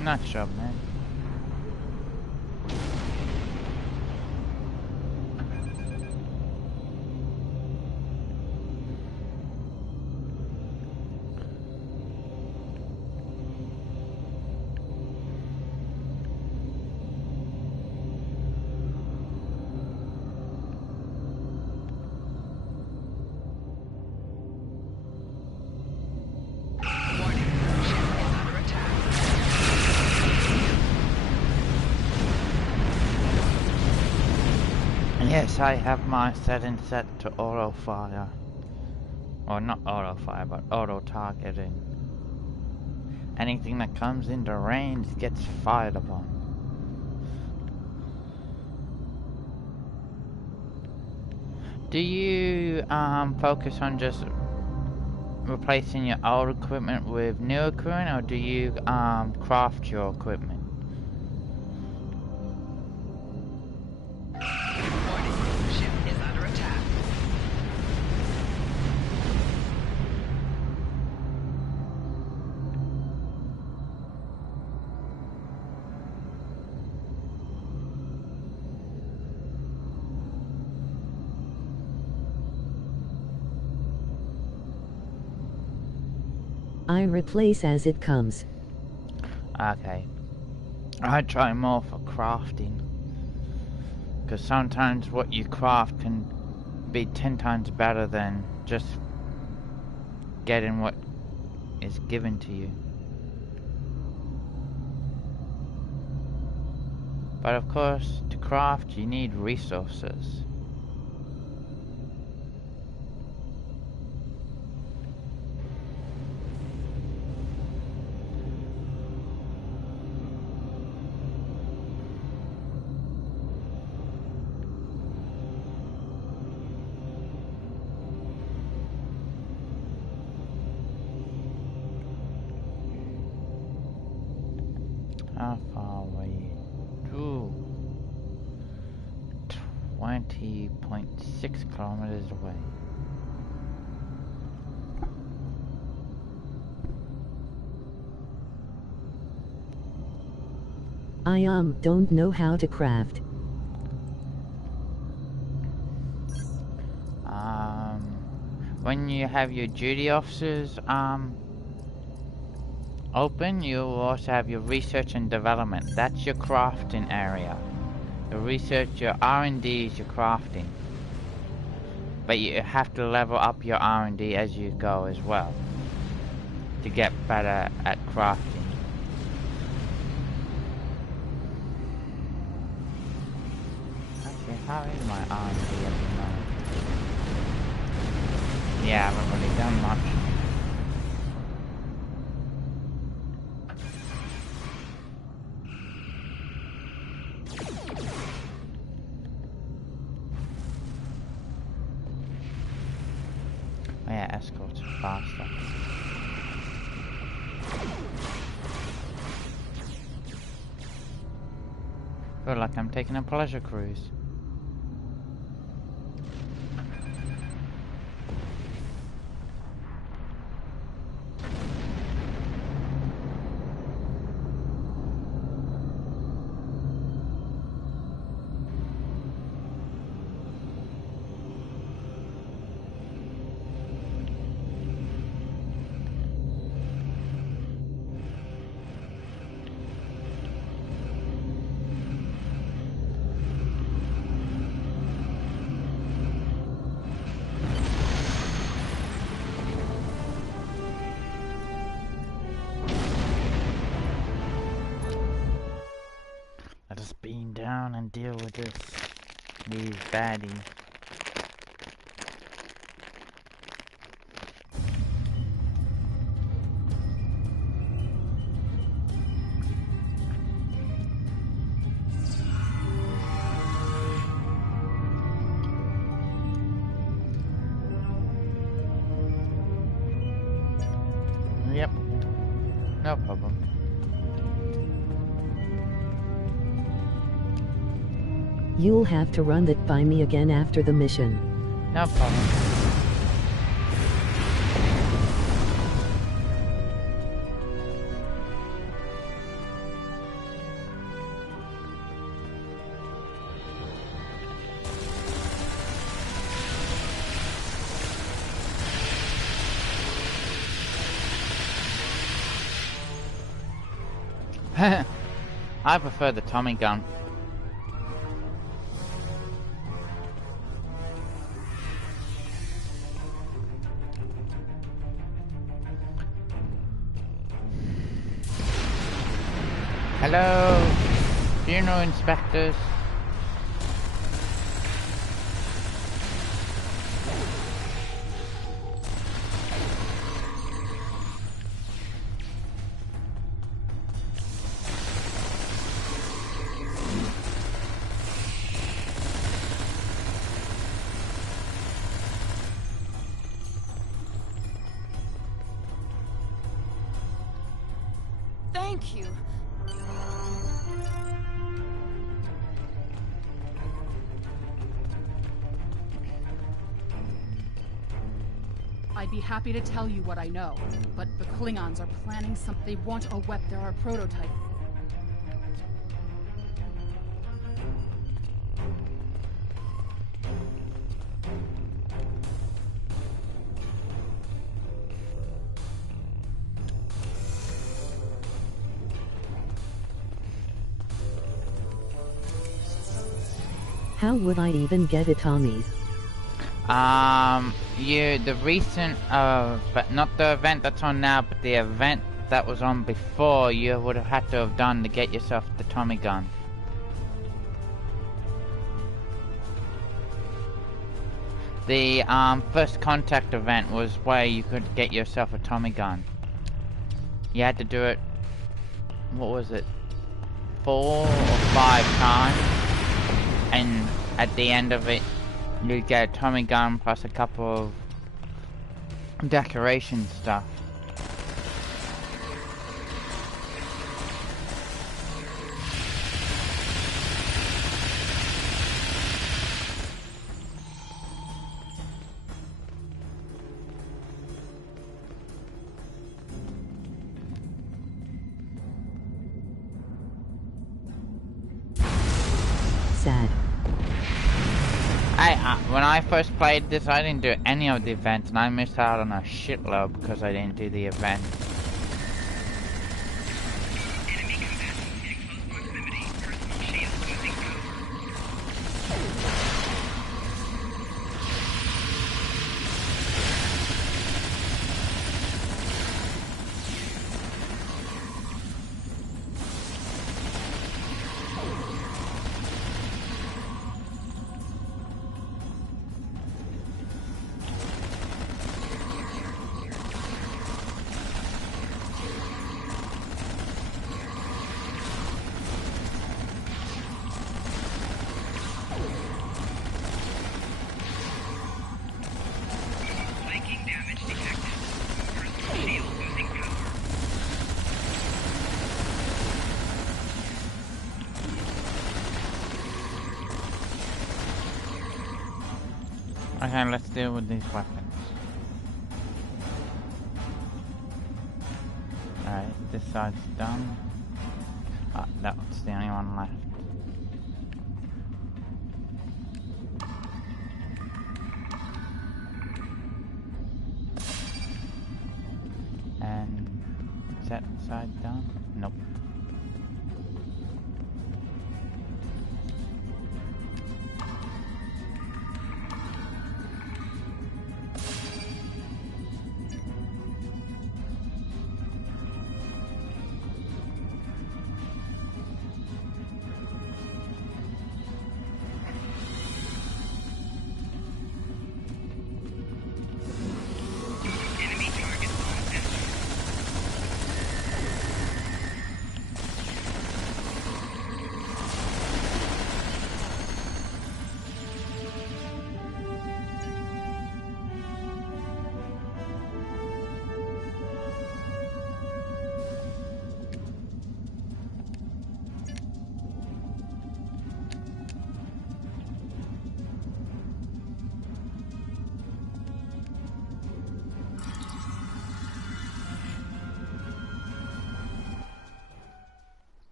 Nice job, man. Yes, I have my settings set to auto fire. Or not auto fire, but auto targeting. Anything that comes into range gets fired upon. Do you focus on just replacing your old equipment with new equipment, or do you craft your equipment? I replace as it comes. Okay. I try more for crafting. Because sometimes what you craft can be 10 times better than just getting what is given to you. But of course, to craft you need resources. How far away? Ooh. 20.6 kilometers away. I don't know how to craft. When you have your duty officers open, you'll also have your research and development. That's your crafting area. Your research, your R&D is your crafting. But you have to level up your R&D as you go as well to get better at crafting. Okay, how is my R&D at the moment? Yeah, I haven't really done much. Oh yeah, escorts are faster. Feel like I'm taking a pleasure cruise. and deal with these baddies. Yep, no problem. You'll have to run that by me again after the mission. No problem. I prefer the Tommy gun. Hello, funeral inspectors. Thank you. I'd be happy to tell you what I know, but the Klingons are planning something. They want a weapon. They're our prototype. How would I even get a Tommy's? The recent, but not the event that's on now, but the event that was on before, you would have had to have done to get yourself the Tommy gun. The, first contact event was where you could get yourself a Tommy gun. You had to do it, what was it, 4 or 5 times, and at the end of it, you get a Tommy gun plus a couple of decoration stuff. Sad. When I first played this, I didn't do any of the events, and I missed out on a shitload because I didn't do the event. Okay, let's deal with these weapons. Alright, this side's done. That's the only one left. And is that side done? Nope.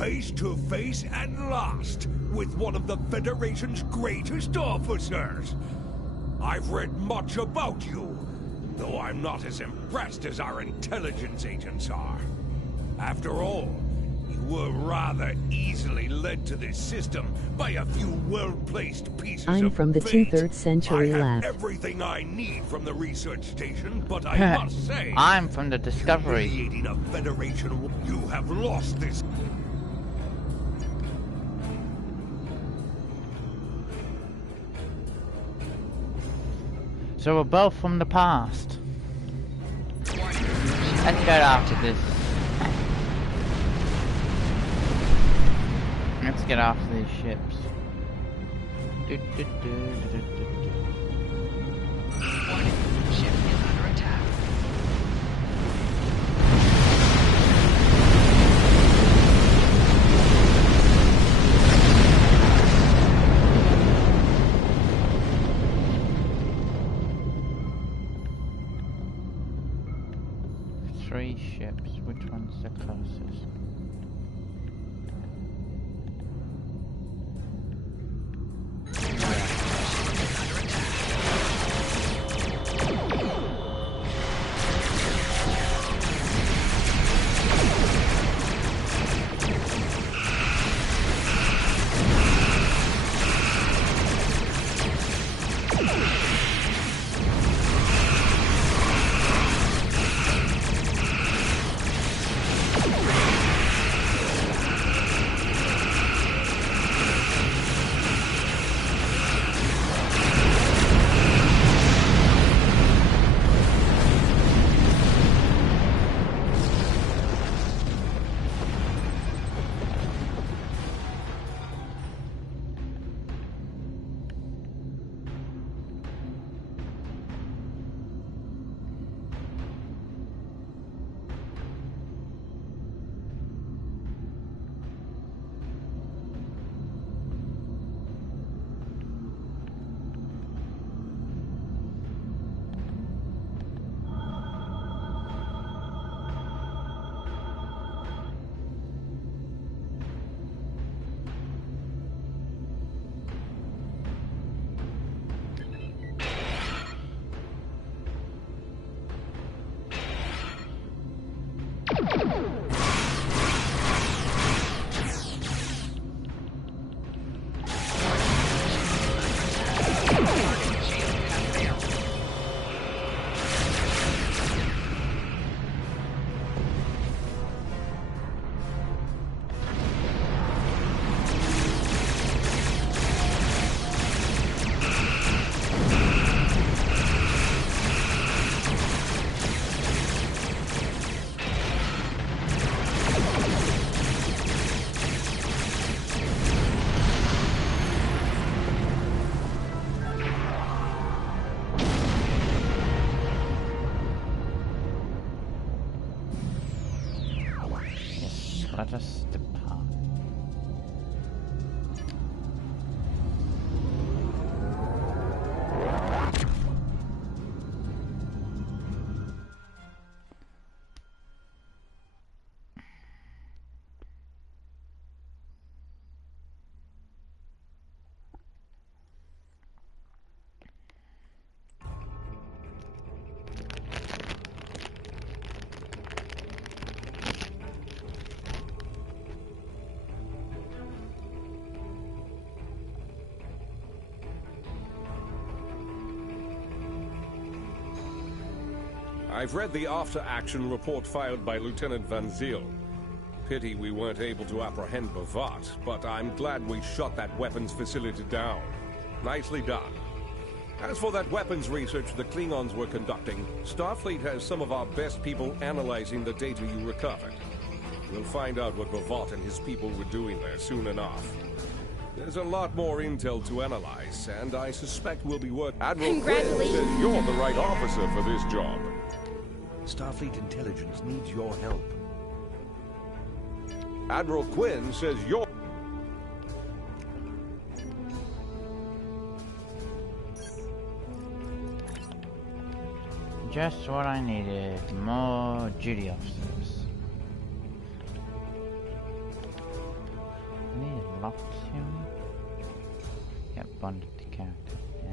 face to face at last with one of the Federation's greatest officers. I've read much about you, though I'm not as impressed as our intelligence agents are. After all, you were rather easily led to this system by a few well-placed pieces I'm of from the fate. 23rd century I have lab. everything I need from the research station, but I must say, I'm from the Discovery. humiliating a Federation, you have lost this. So we're both from the past. Let's get after this. Let's get after these ships. Warning, ship is under attack. Three ships. Which one's the closest? Let us depart. I've read the after-action report filed by Lieutenant Van Zyl. Pity we weren't able to apprehend Bavat, but I'm glad we shut that weapons facility down. Nicely done. As for that weapons research the Klingons were conducting, Starfleet has some of our best people analyzing the data you recovered. We'll find out what Bavat and his people were doing there soon enough. There's a lot more intel to analyze, and I suspect we'll be worth. Admiral Quinn says you're the right officer for this job. Starfleet intelligence needs your help. Admiral Quinn says you're... Just what I needed. More duty officers. costume. Yep, bonded to character. Yeah.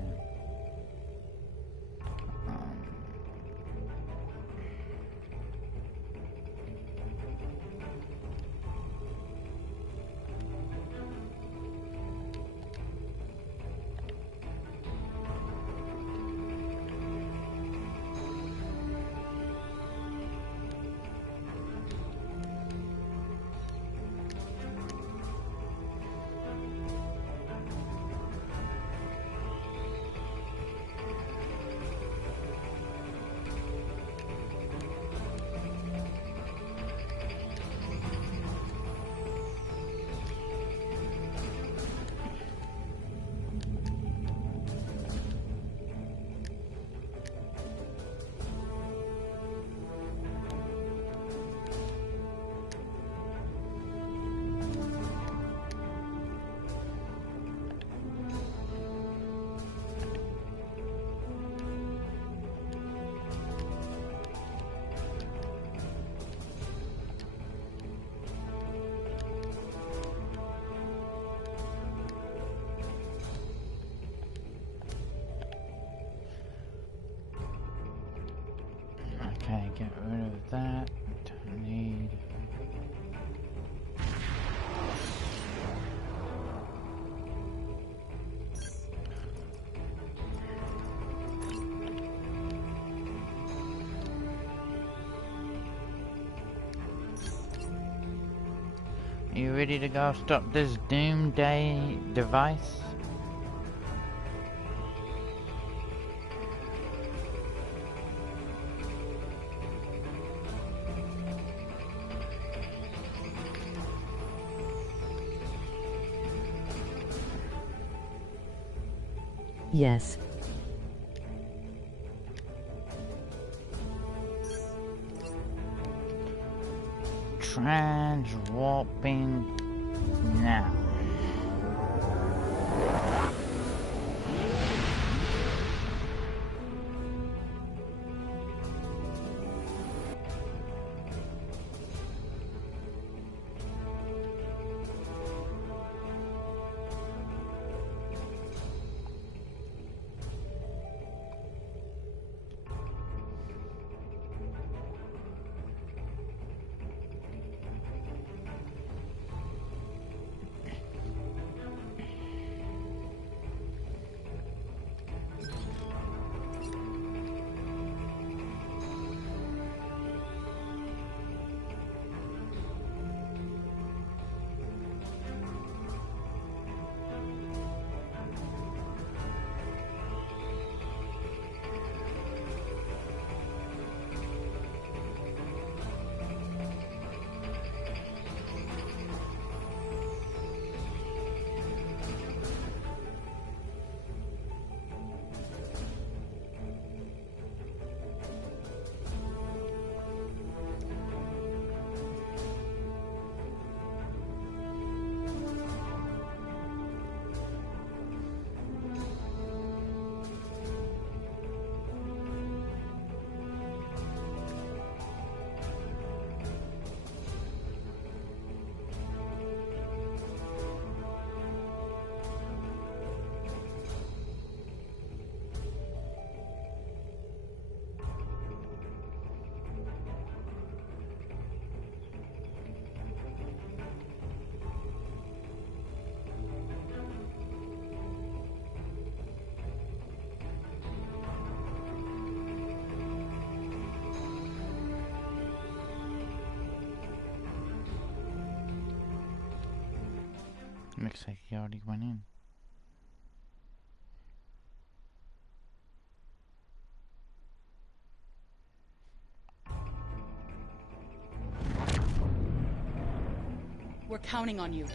Okay, get rid of that. Don't need. You ready to go stop this doomsday device? Yes. Transwarping now. Looks like he already went in. We're counting on you.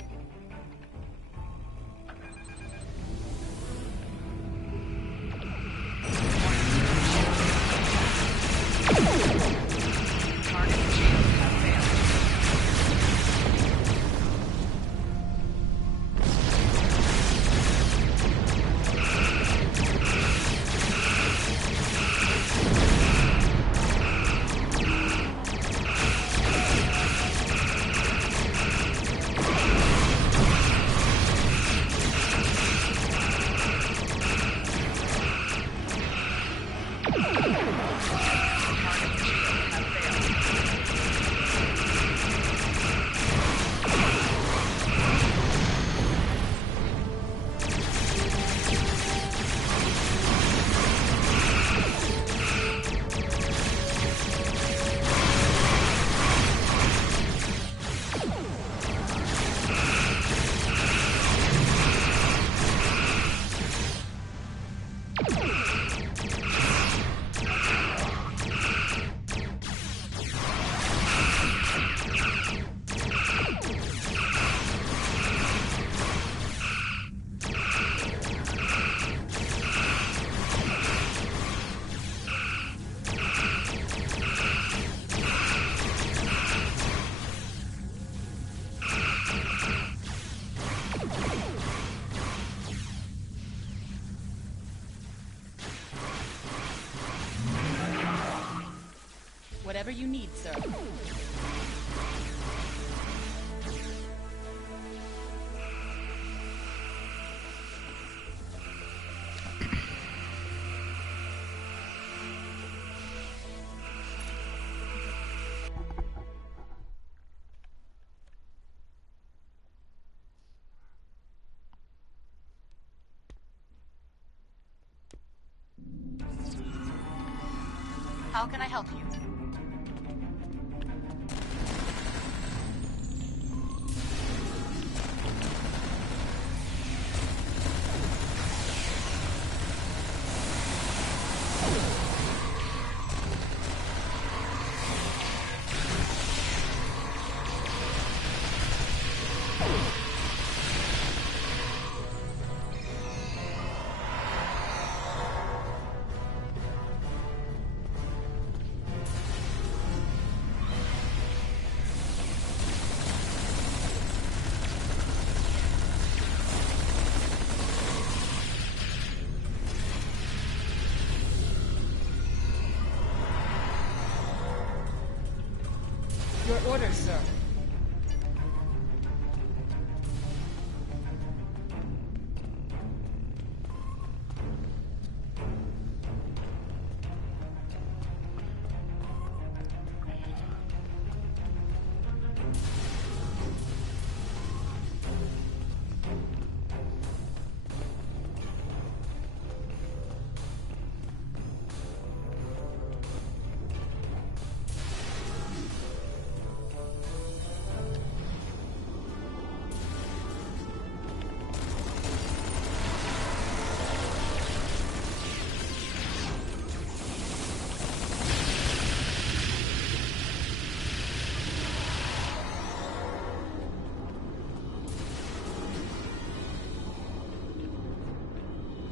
Whatever you need, sir. How can I help you? Your orders, sir.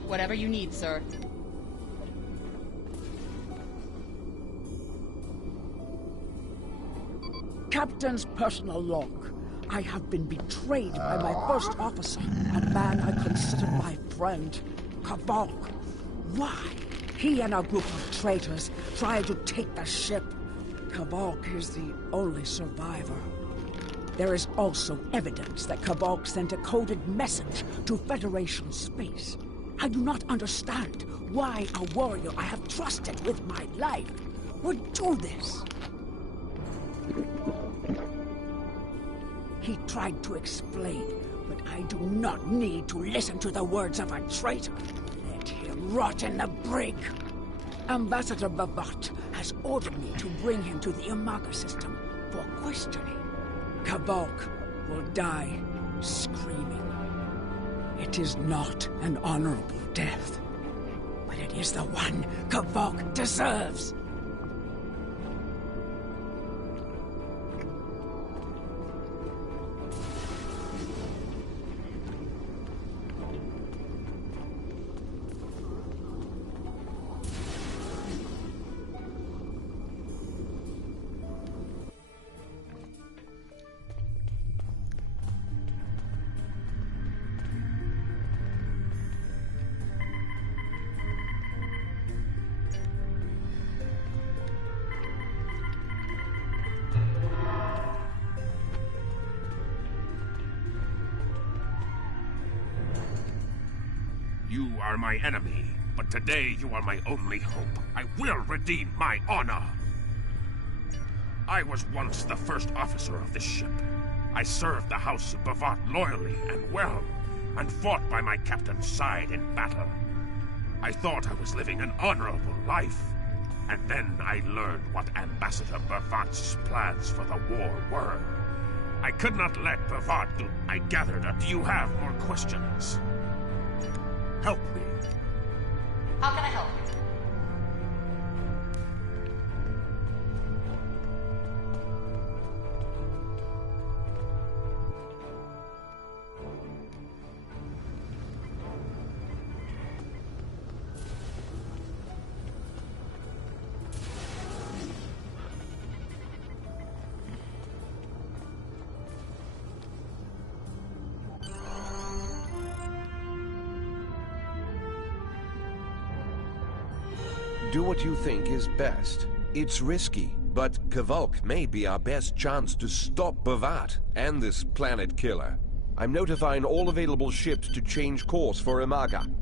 Whatever you need, sir. Captain's personal log. I have been betrayed by my first officer, a man I considered my friend, Kavok. Why? He and a group of traitors tried to take the ship. Kavok is the only survivor. There is also evidence that Kavok sent a coded message to Federation space. I do not understand why a warrior I have trusted with my life would do this. He tried to explain, but I do not need to listen to the words of a traitor. Let him rot in the brig. Ambassador Bavat has ordered me to bring him to the Umaga system for questioning. Kavok will die screaming. It is not an honorable death, but it is the one Kavok deserves. You are my enemy, but today you are my only hope. I will redeem my honor. I was once the first officer of this ship. I served the House of Bavat loyally and well, and fought by my captain's side in battle. I thought I was living an honorable life, and then I learned what Ambassador Bavat's plans for the war were. I could not let Bavat do... I gathered up. Do you have more questions? Help me. How can I help you? Do what you think is best. It's risky, But Kvolk may be our best chance to stop Bavat and this planet killer. I'm notifying all available ships to change course for Imaga.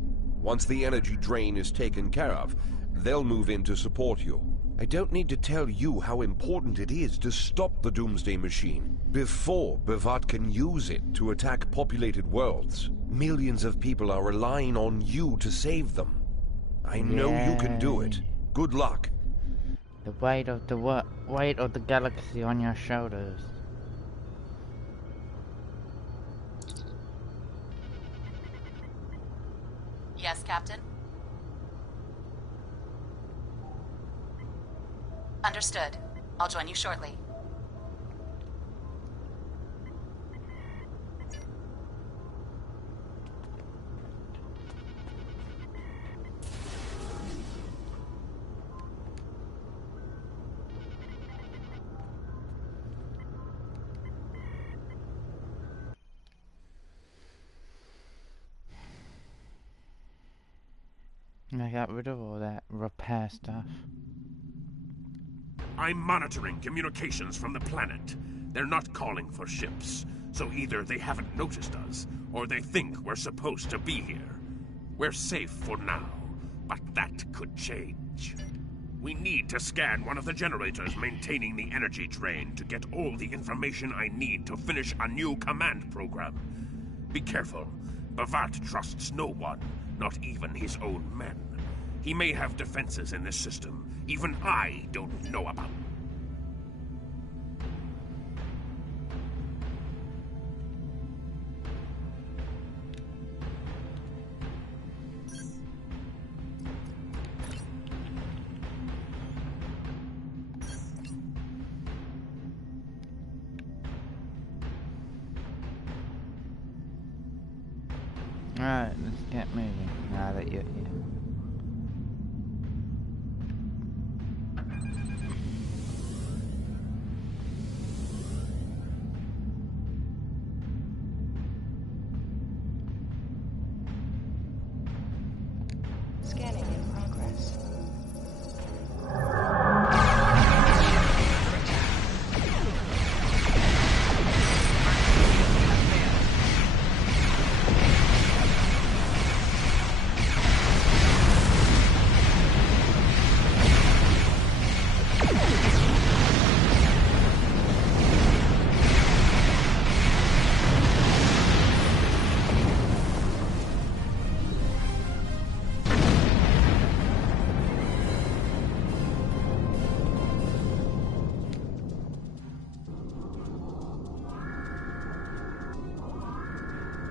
Once the energy drain is taken care of, they'll move in to support you. I don't need to tell you how important it is to stop the Doomsday Machine before Bavat can use it to attack populated worlds. Millions of people are relying on you to save them. I know you can do it. Good luck. The weight of the galaxy on your shoulders. Yes, Captain? Understood. I'll join you shortly. I got rid of all that repair stuff. I'm monitoring communications from the planet. They're not calling for ships, so either they haven't noticed us, or they think we're supposed to be here. We're safe for now, but that could change. We need to scan one of the generators maintaining the energy drain to get all the information I need to finish a new command program. Be careful. Bavat trusts no one, not even his own men. He may have defenses in this system even I don't know about. Alright, let's get moving now that you're here. Scanning in progress.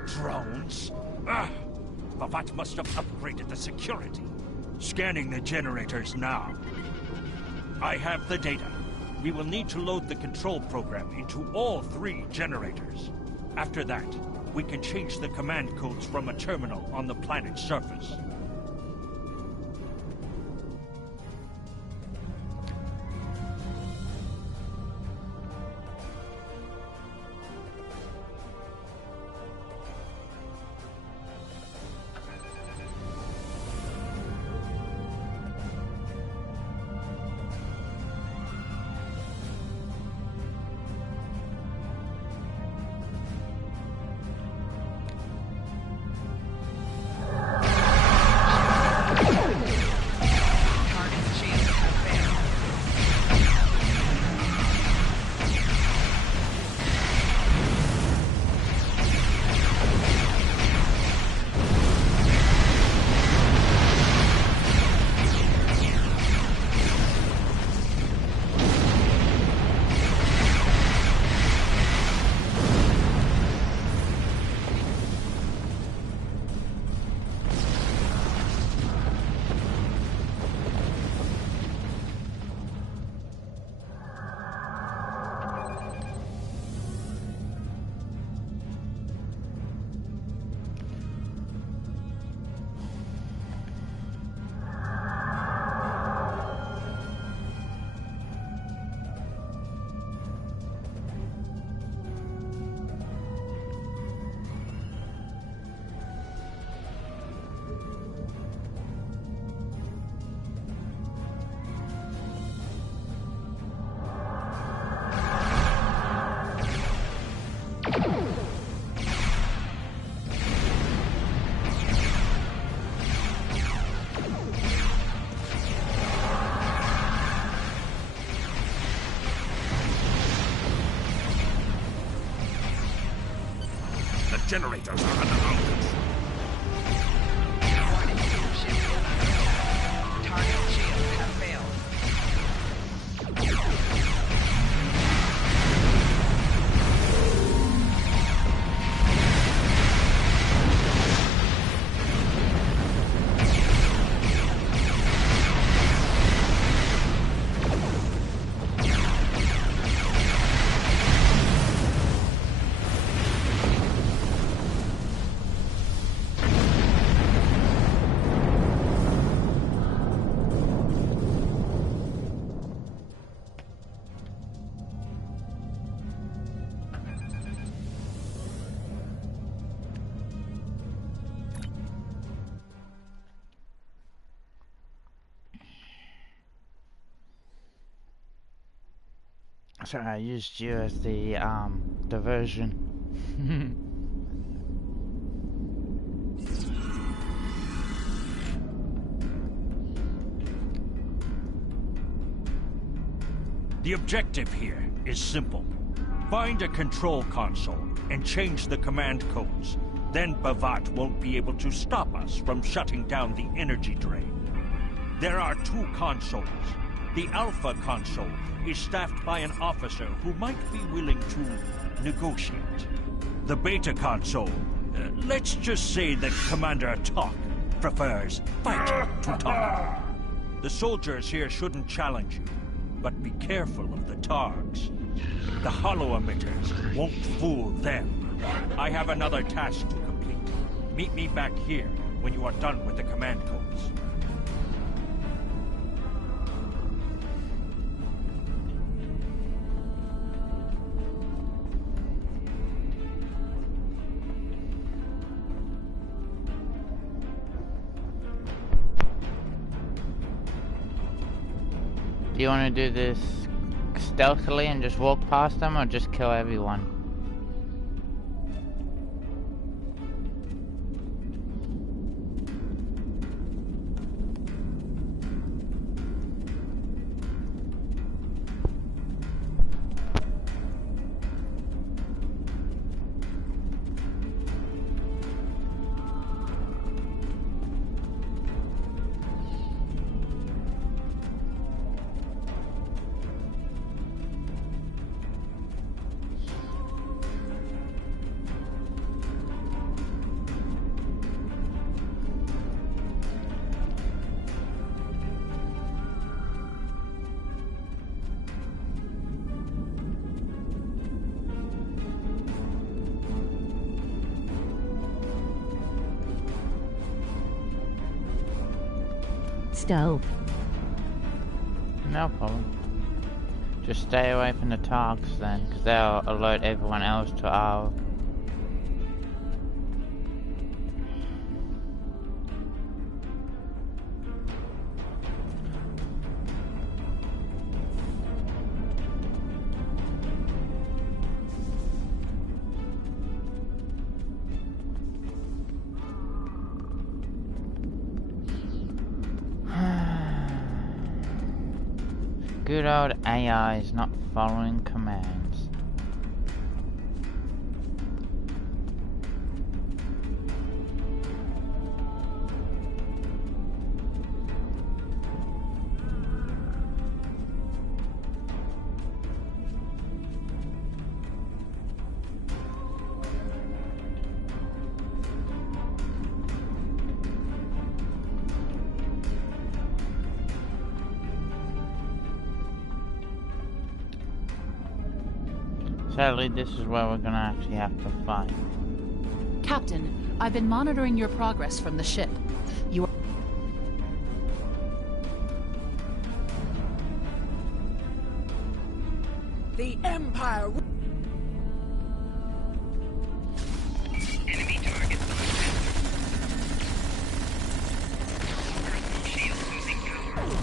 Drones? Bavat must have upgraded the security. Scanning the generators now. I have the data. We will need to load the control program into all 3 generators. After that, we can change the command codes from a terminal on the planet's surface. The generators are under our control. Target shields have failed. Sorry, I used you as the diversion. The objective here is simple. Find a control console and change the command codes. Then Bavat won't be able to stop us from shutting down the energy drain. There are two consoles. The Alpha console is staffed by an officer who might be willing to negotiate. The Beta console, let's just say that Commander Talk prefers fight to talk. The soldiers here shouldn't challenge you, but be careful of the Targs. The hollow emitters won't fool them. I have another task to complete. Meet me back here when you are done with the command codes. Do you want to do this stealthily and just walk past them, or just kill everyone? Stealth. No problem. Just stay away from the Targs then, because they'll alert everyone else to our... Good old AI is not following commands. Sadly, this is where we're gonna actually have to fight. Captain, I've been monitoring your progress from the ship. You are... The Empire... Enemy targets on personal shield losing power.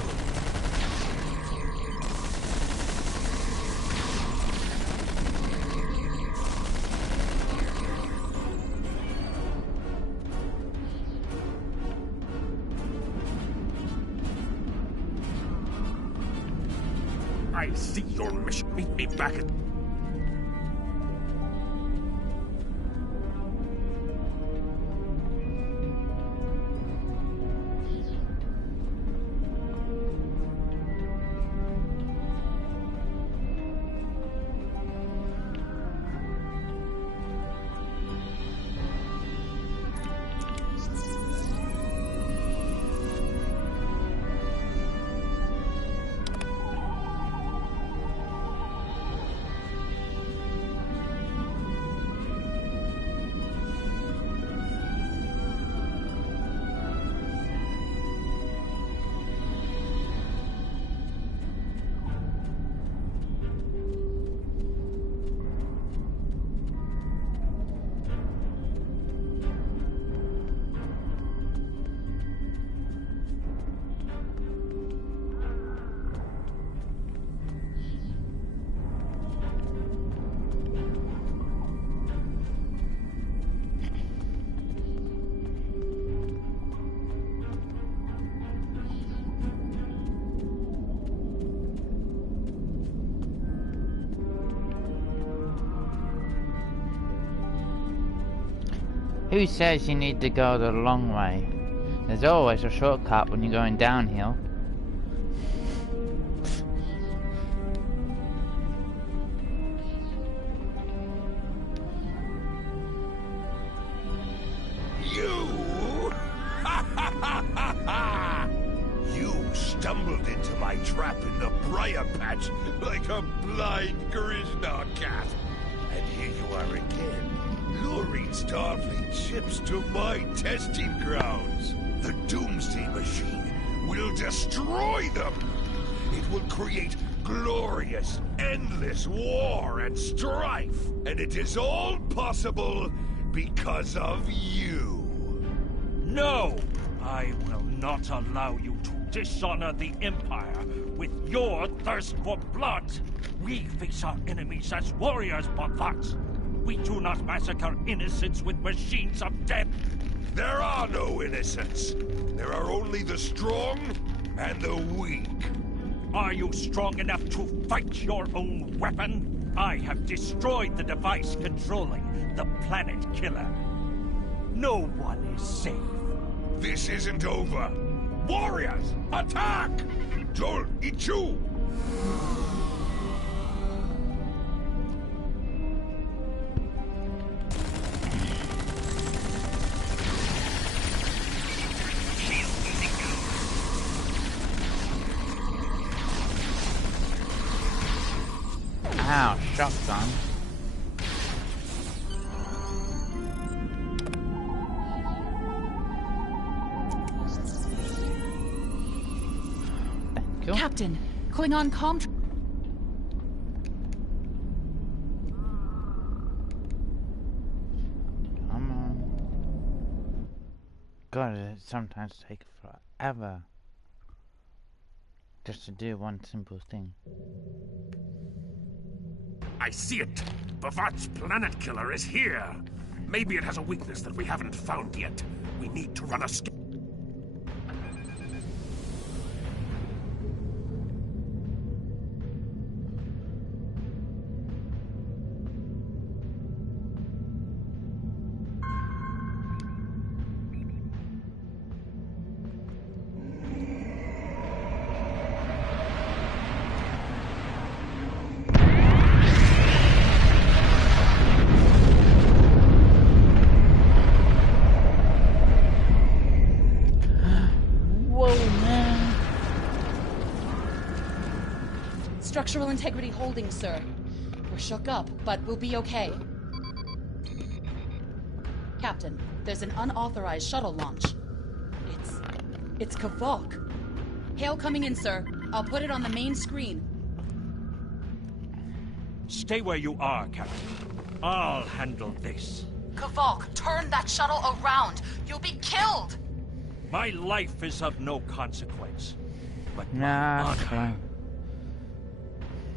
I see your mission. Meet me back at... Who says you need to go the long way? There's always a shortcut when you're going downhill. You? You stumbled into my trap in the briar patch like a blind Grisnar cat. And here you are again, luring Starfleet ships to my testing grounds. The Doomsday Machine will destroy them. It will create glorious, endless war and strife. And it is all possible because of you. No! I will not allow you to dishonor the Empire with your thirst for blood. We face our enemies as warriors, Bothox. We do not massacre innocents with machines of death. There are no innocents. There are only the strong and the weak. Are you strong enough to fight your own weapon? I have destroyed the device controlling the Planet Killer. No one is safe. This isn't over. Warriors, attack! Joel, Ichu! Ow, shotgun. Thank you. Captain, Klingon comm... Come on. God, it sometimes takes forever just to do one simple thing. I see it. Bavat's Planet Killer is here. Maybe it has a weakness that we haven't found yet. We need to run a scan. Structural integrity holding, sir. We're shook up, but we'll be okay. Captain, there's an unauthorized shuttle launch. It's Kavok. Hail coming in, sir. I'll put it on the main screen. Stay where you are, Captain. I'll handle this. Kavok, turn that shuttle around. You'll be killed. My life is of no consequence. But Nah,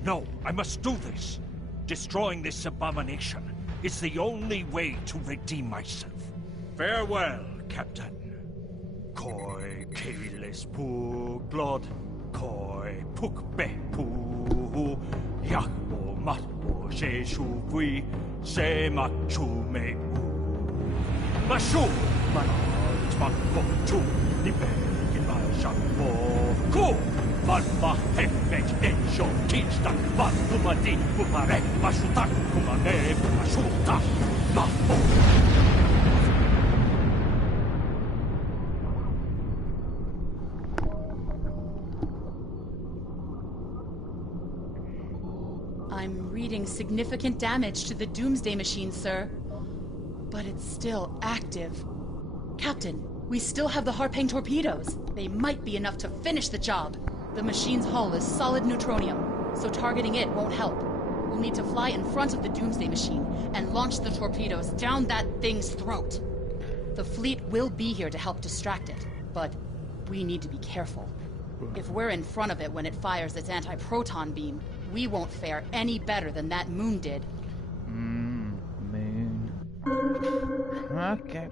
no, I must do this. Destroying this abomination is the only way to redeem myself. Farewell, Captain. Koi, Kalis, Puglod, koi puk be pu yak o mat o she shu vui se ma chu me u ma shu man man ko chu ni be in ma shan bo ku man ma he me en sho tin sta man pu ma di pu ma re ma shu ta pu ma ne pu ma shu ta ma o. I'm reading significant damage to the Doomsday Machine, sir. But it's still active. Captain, we still have the Harpang torpedoes. They might be enough to finish the job. The machine's hull is solid neutronium, so targeting it won't help. We'll need to fly in front of the Doomsday Machine and launch the torpedoes down that thing's throat. The fleet will be here to help distract it, but we need to be careful. If we're in front of it when it fires its anti-proton beam, we won't fare any better than that moon did. Moon. Okay.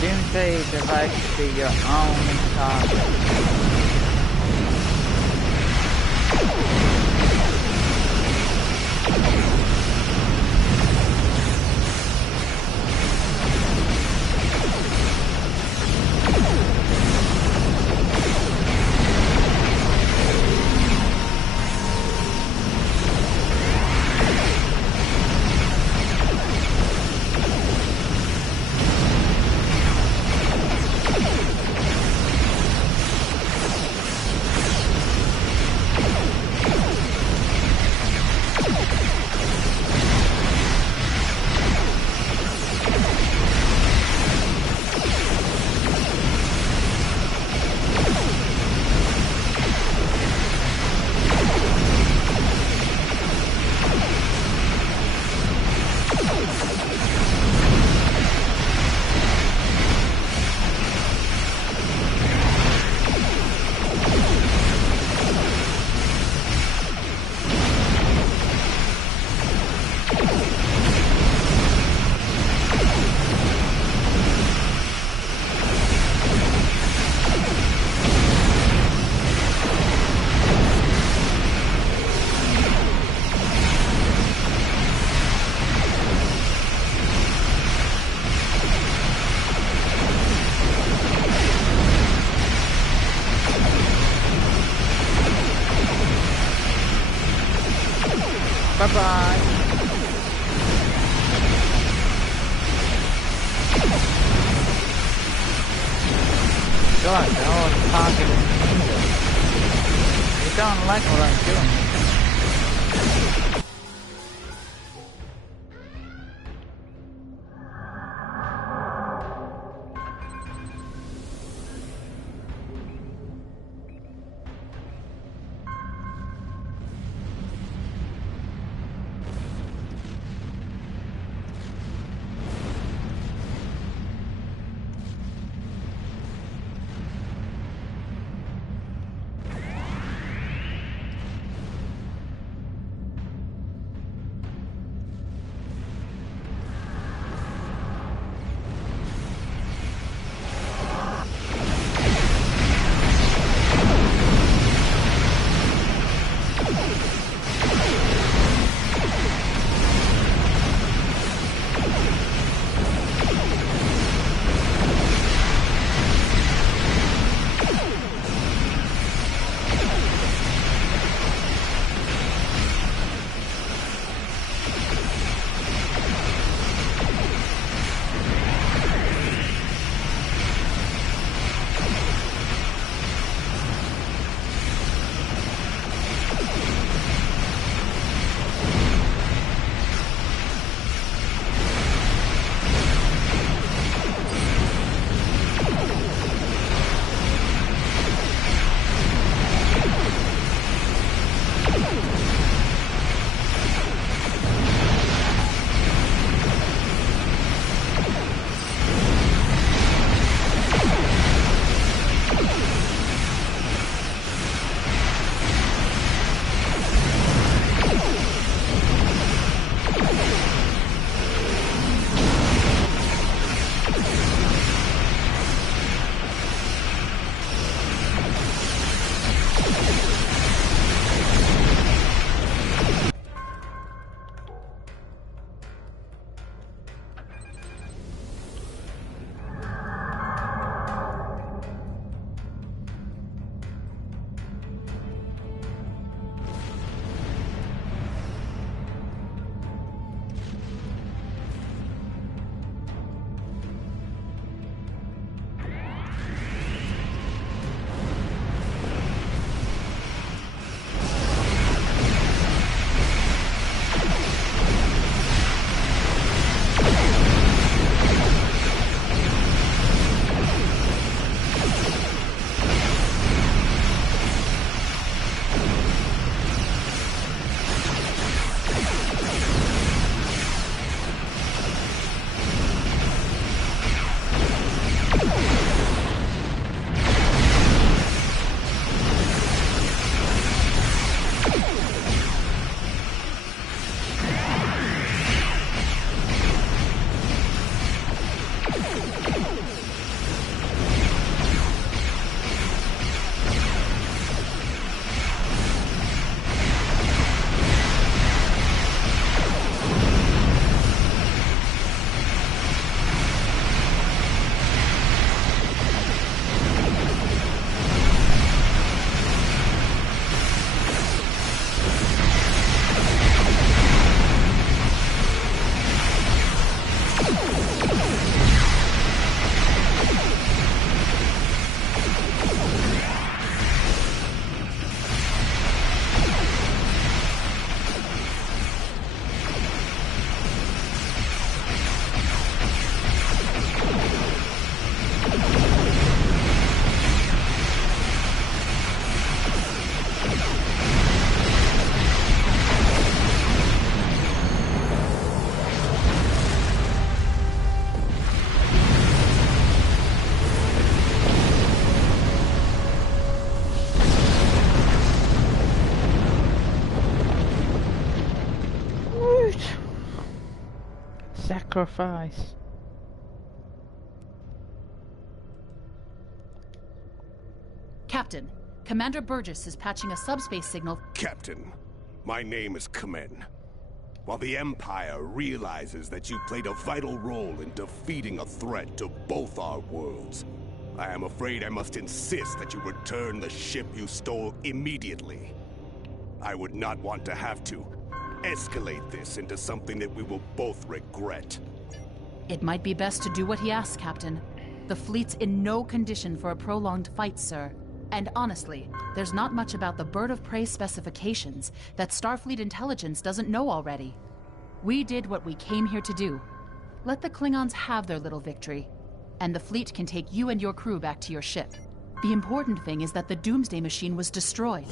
Doomsday device to your only target. Bye-bye. God, they're all targeting me. They don't like what I'm doing. sacrifice. Captain, Commander Burgess is patching a subspace signal. Captain, my name is Kamen. While the Empire realizes that you played a vital role in defeating a threat to both our worlds, I am afraid I must insist that you return the ship you stole immediately. I would not want to have to escalate this into something that we will both regret. It might be best to do what he asks, Captain. The fleet's in no condition for a prolonged fight, sir. And honestly, there's not much about the Bird of Prey specifications that Starfleet intelligence doesn't know already. We did what we came here to do. Let the Klingons have their little victory, and the fleet can take you and your crew back to your ship. The important thing is that the Doomsday Machine was destroyed.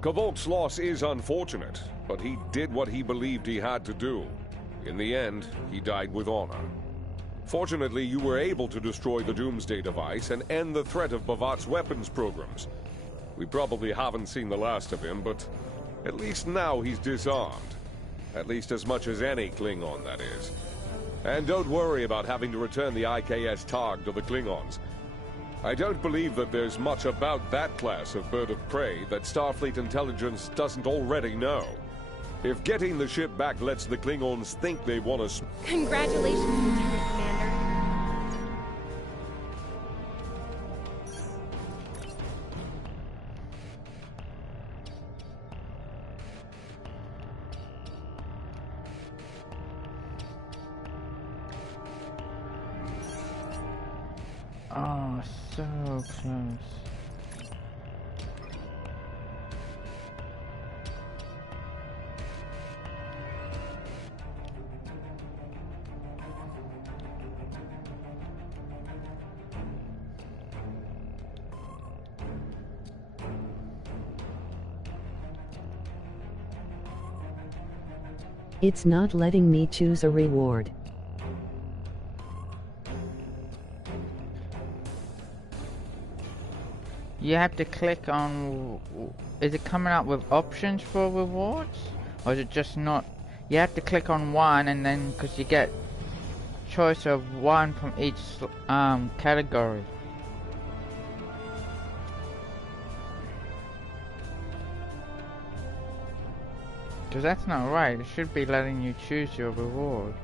Kavok's loss is unfortunate, but he did what he believed he had to do. In the end, he died with honor. Fortunately, you were able to destroy the Doomsday device and end the threat of Bavat's weapons programs. We probably haven't seen the last of him, but at least now he's disarmed. At least as much as any Klingon, that is. And don't worry about having to return the IKS Targ to the Klingons. I don't believe that there's much about that class of bird of prey that Starfleet intelligence doesn't already know. If getting the ship back lets the Klingons think they want to... Congratulations, Lieutenant Commander. Oh, so close. It's not letting me choose a reward. You have to click on... Is it coming up with options for rewards? Or is it just not... You have to click on one and then... Because you get choice of one from each category. Because that's not right. It should be letting you choose your reward.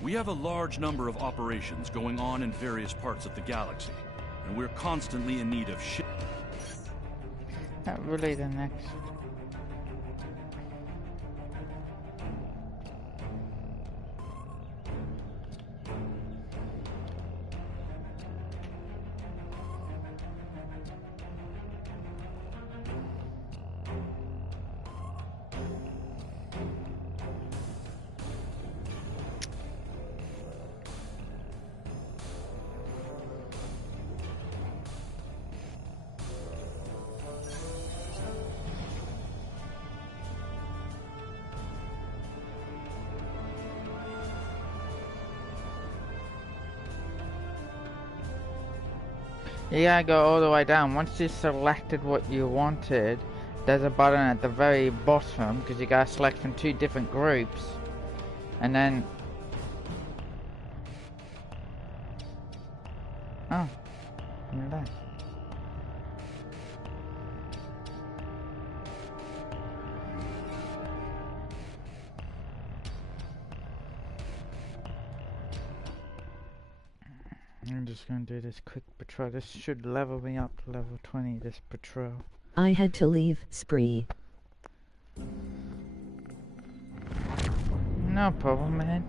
We have a large number of operations going on in various parts of the galaxy, and we're constantly in need of ship. Not really the next. You gotta go all the way down. Once you selected what you wanted, there's a button at the very bottom, because you gotta select from 2 different groups. And then... Oh. You're there. I'm just gonna do this quick patrol. This should level me up to level 20, this patrol. I had to leave, Spree. No problem, man.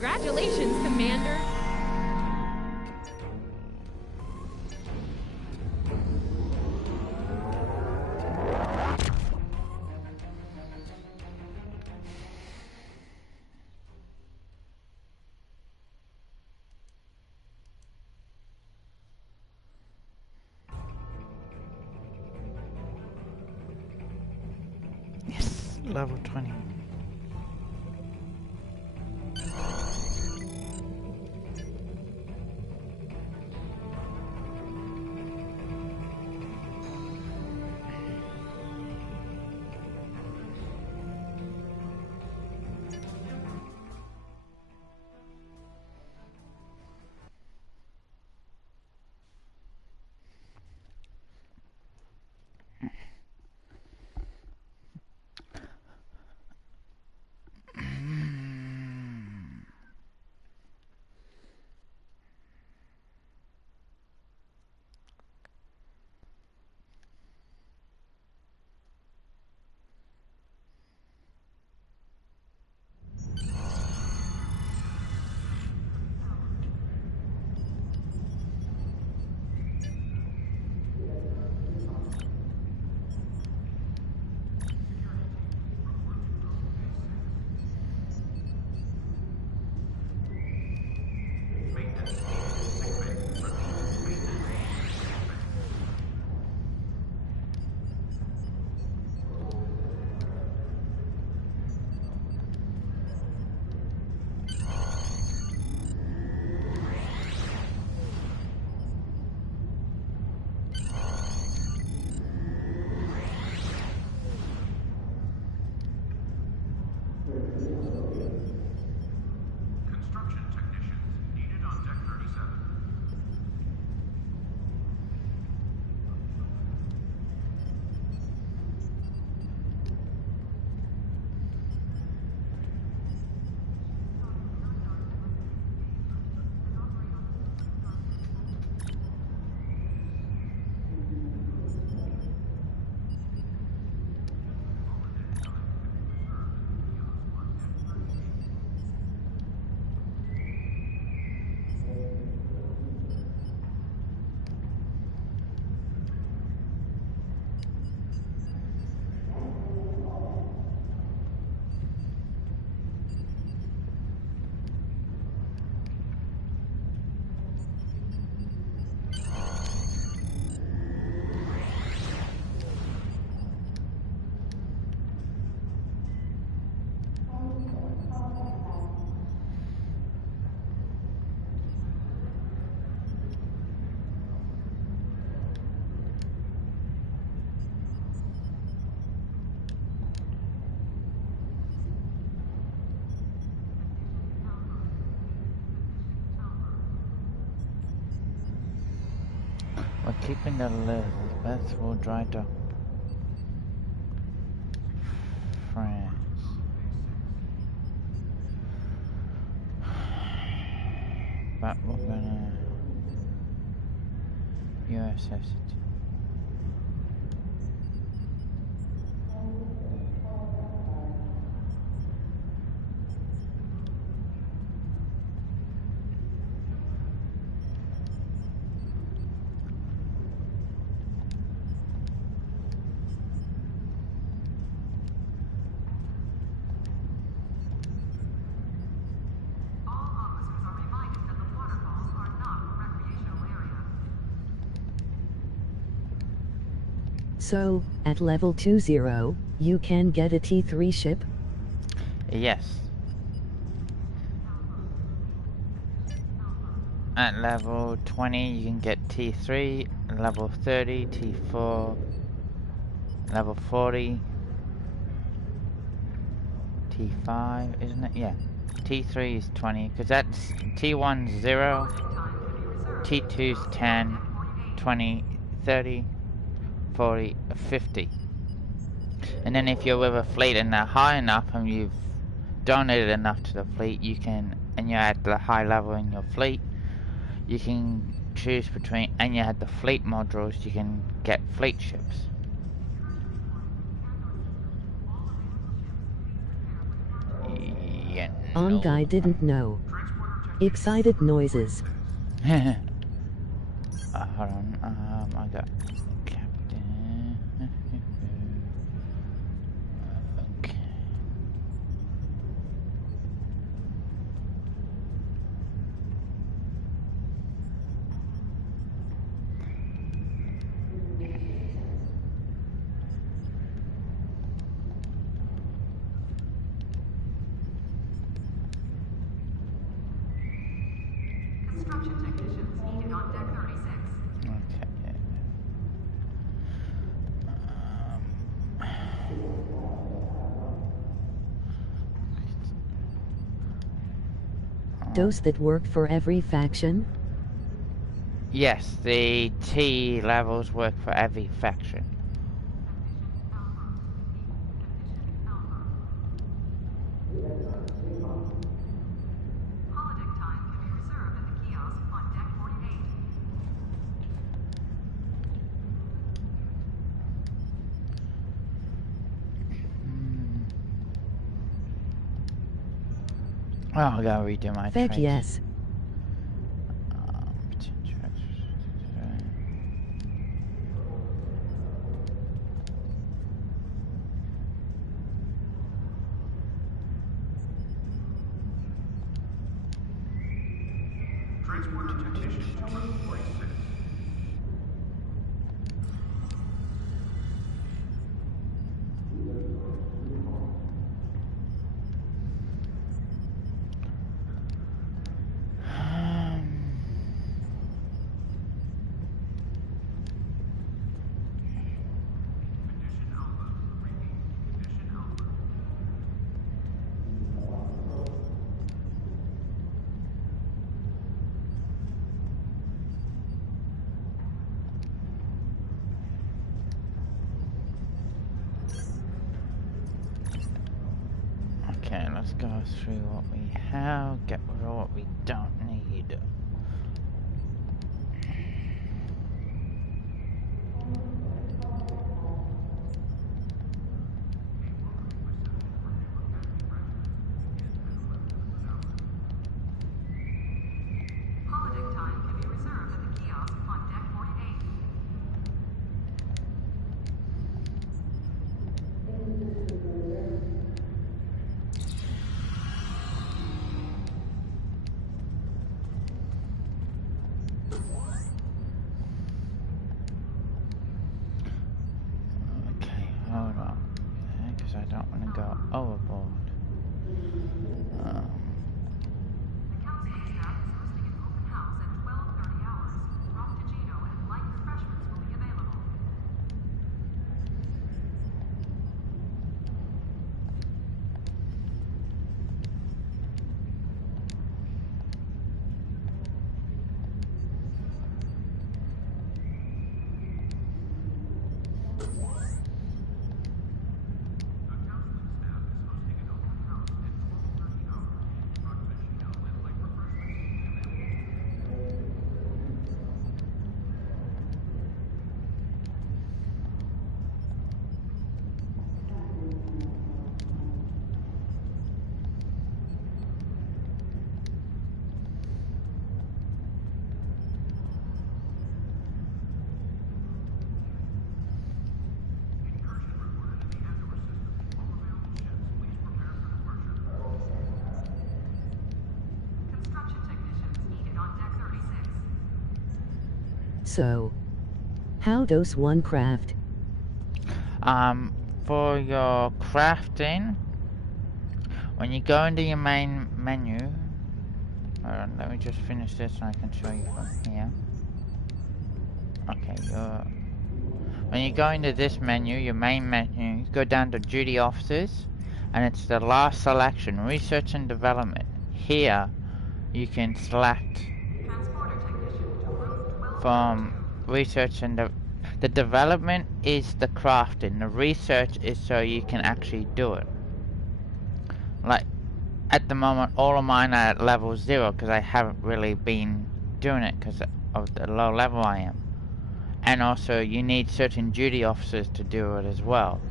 Congratulations, Commander. Yes, level 20. Keeping the lid. Best will dry dock. France. But we're gonna USS. So, at level 20, you can get a T3 ship? Yes. At level 20 you can get T3, level 30, T4, level 40, T5, isn't it? Yeah. T3 is 20, because that's T1's 0, T2's 10, 20, 30, 40, 50. And then if you're with a fleet and they're high enough and you've donated enough to the fleet, you can, and you're at the high level in your fleet, you can choose between, and you had the fleet modules, you can get fleet ships. Yeah, On guy didn't know. Excited noises. Hold on, I got captain. Okay. Construction technicians needed on deck 36. Okay. Does that work for every faction? Yes, the T levels work for every faction. Holodeck time can be reserved at the kiosk on deck 48. Oh, I gotta redo my Feck trace. yes. Transporter technician 246. Okay, let's go through what we have, get rid of what we don't need. Holodeck time can be reserved at the kiosk on deck 48. So, how does one craft? For your crafting, when you go into your main menu, hold on, let me just finish this and I can show you from here. Okay, when you go into this menu, your main menu, go down to Duty Officers, and it's the last selection, Research and Development. Here, you can select from Research and the development is the crafting, the research is so you can actually do it. Like, at the moment, all of mine are at level 0 because I haven't really been doing it because of the low level I am. And also, you need certain duty officers to do it as well.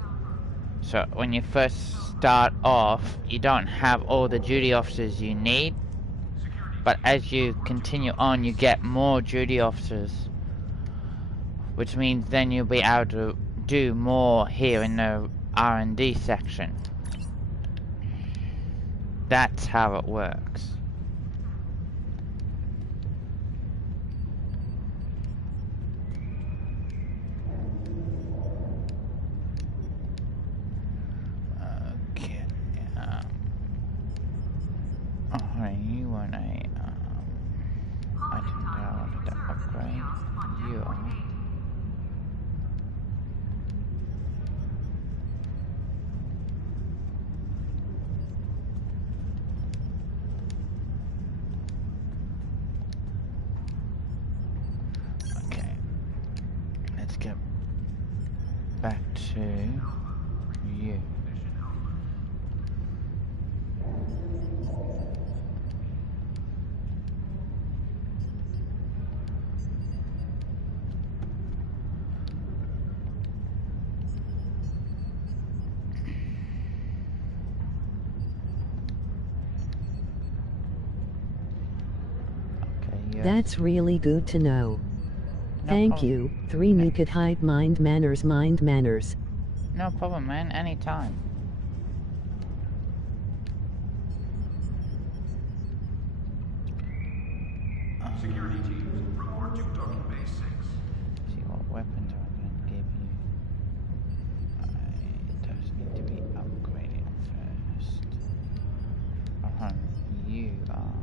So, when you first start off, you don't have all the duty officers you need. But as you continue on, you get more duty officers. Which means then you'll be able to do more here in the R&D section. That's how it works. Okay. You want a item that I wanted to upgrade. You are. Okay. Let's get back to you. That's really good to know. Thank you. 3 you could hide mind manners. No problem, man. Anytime. Security teams, report to docking bay 6. See what weapons I can give you. It does need to be upgraded first. You are.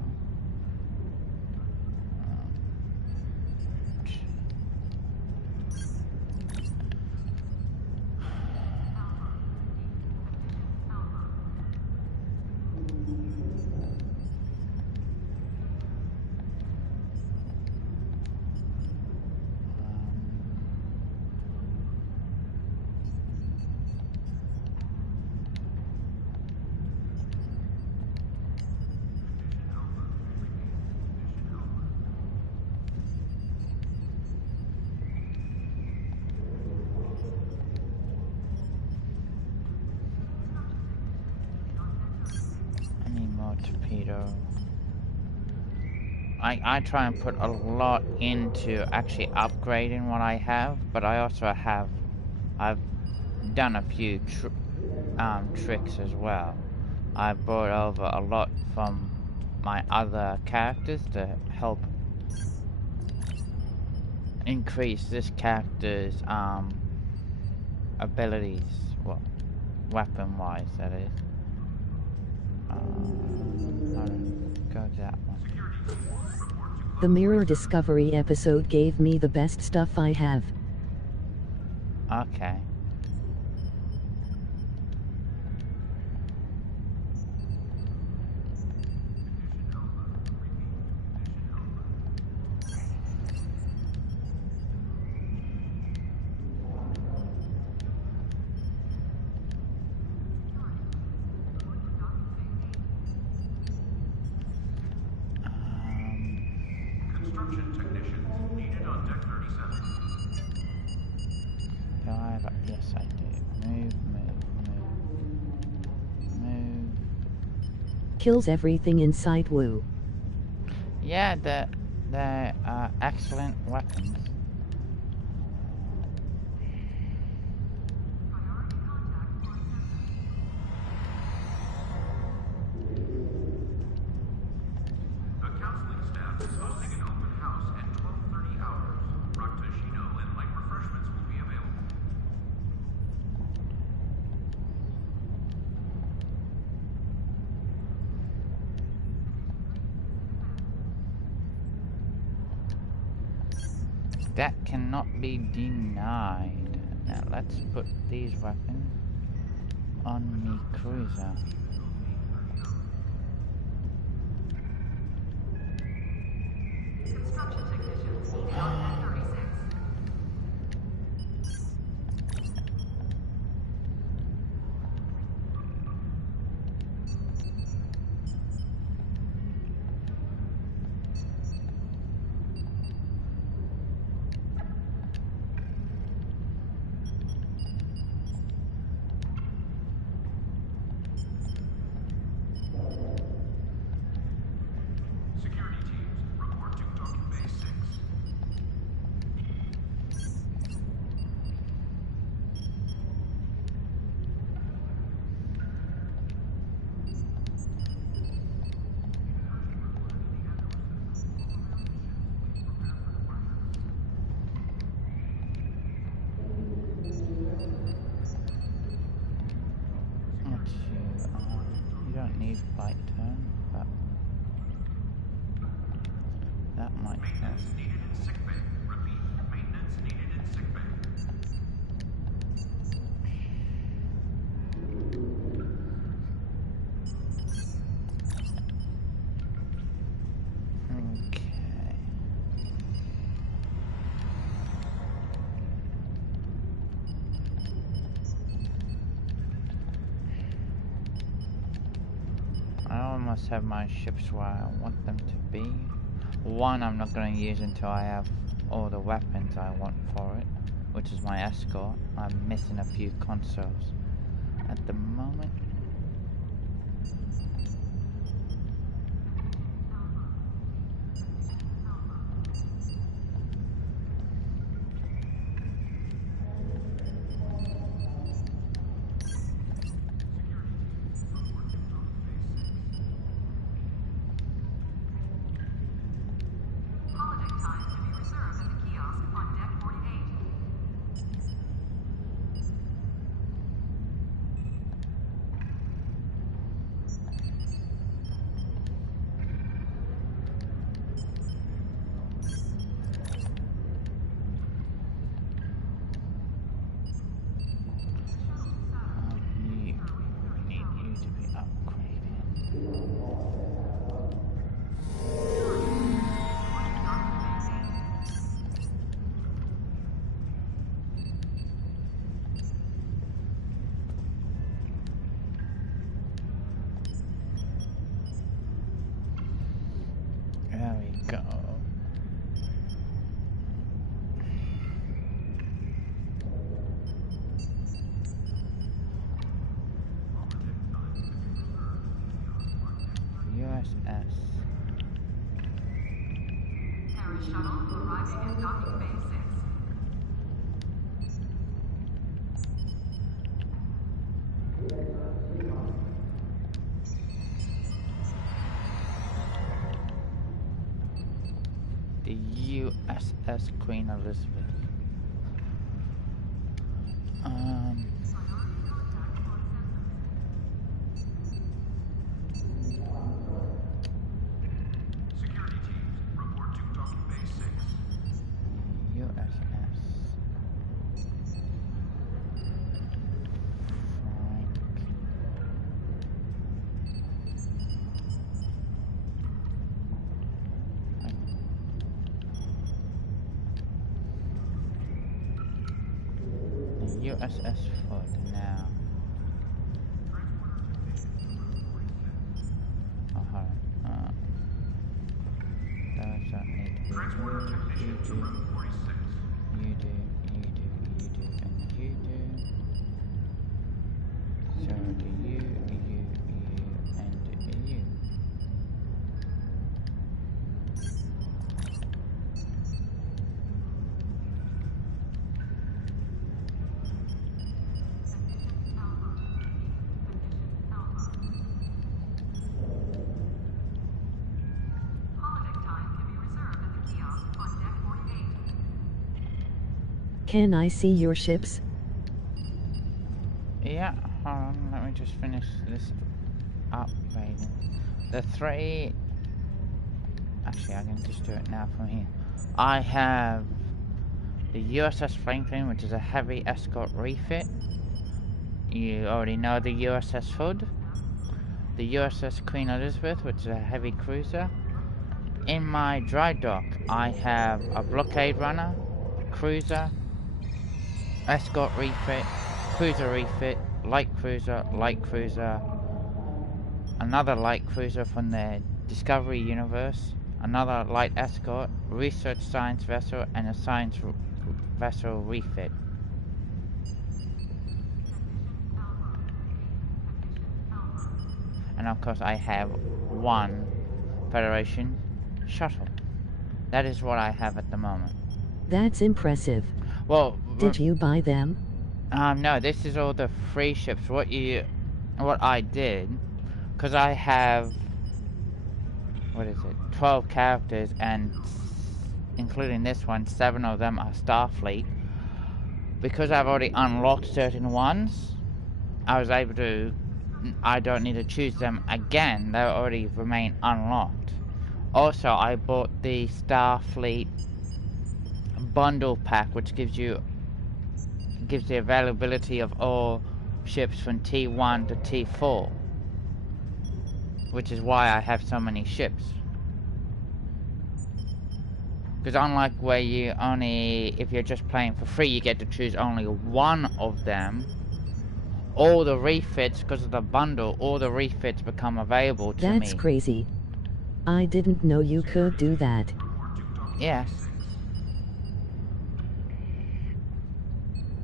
Torpedo. I try and put a lot into actually upgrading what I have, but I also I've done a few tricks as well. I brought over a lot from my other characters to help increase this character's abilities, well, weapon wise that is. Go to that one. The Mirror Discovery episode gave me the best stuff I have. Okay. Construction technicians needed on deck 37. Yes, I do. Move. Kills everything in sight. Woo. Yeah, they're excellent weapons. The counseling staff is hosting an open house at 12:30 hours. That cannot be denied. Now let's put these weapons on me cruiser. Construction technicians needed on Deck 36. Security teams, report to docking bay 6. Let's see, you don't need flight turn, but that might help. Maintenance needed in sickbay. Repeat, maintenance needed in sickbay. Okay. I almost have my ships where I want them to be. One I'm not going to use until I have all the weapons I want for it, which is my escort. I'm missing a few consoles at the moment. Holiday time to be reserved at the kiosk on Deck 48. We need you to be upgraded. There we go. USS. Paris shuttle arriving at docking bay 6. The USS Queen Elizabeth. Security teams, report to docking bay 6. USS. The USS Ford now. Oh, hold on. Those don't need to be Transporter moved. technician to room 46. You do, and you do. So do you, and you. Holiday time can be reserved at the kiosk on Deck 48. Can I see your ships? Yeah, hold on, let me just finish this upgrading. The three... Actually, I can just do it now from here. I have the USS Franklin, which is a heavy escort refit. You already know the USS Hood. The USS Queen Elizabeth, which is a heavy cruiser. In my dry dock, I have a blockade runner, cruiser, escort refit, cruiser refit, light cruiser, another light cruiser from the Discovery universe, another light escort, research science vessel, and a science vessel refit. And of course I have one Federation shuttle. That is what I have at the moment. That's impressive. Well, did you buy them? No, this is all the free ships. What I did, because I have, what is it, 12 characters, and including this one, 7 of them are Starfleet. Because I've already unlocked certain ones, I was able to, I don't need to choose them again, they already remain unlocked. Also, I bought the Starfleet bundle pack, which gives the availability of all ships from T1 to T4, which is why I have so many ships. Because unlike where you only, if you're just playing for free, you get to choose only one of them, all the refits, because of the bundle, all the refits become available to me. That's crazy. I didn't know you could do that. Yes.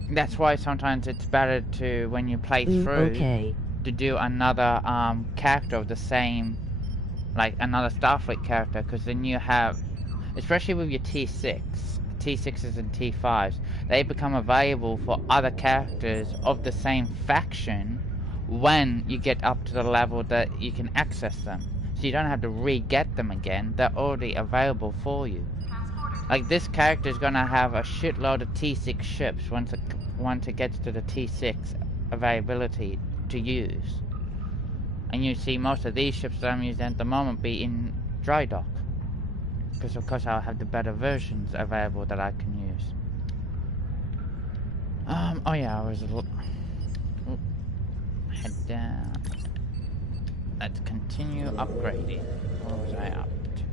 That's why sometimes it's better to, when you play through, to do another character of the same, like another Starfleet character, because then you have, especially with your T6s and T5s, they become available for other characters of the same faction when you get up to the level that you can access them. So you don't have to re-get them again, they're already available for you. Like this character is going to have a shitload of T6 ships once it gets to the T6 availability to use. And you see most of these ships that I'm using at the moment be in dry dock. Because of course I'll have the better versions available that I can use. Oh yeah, I was head down. Let's continue upgrading. What was I up to?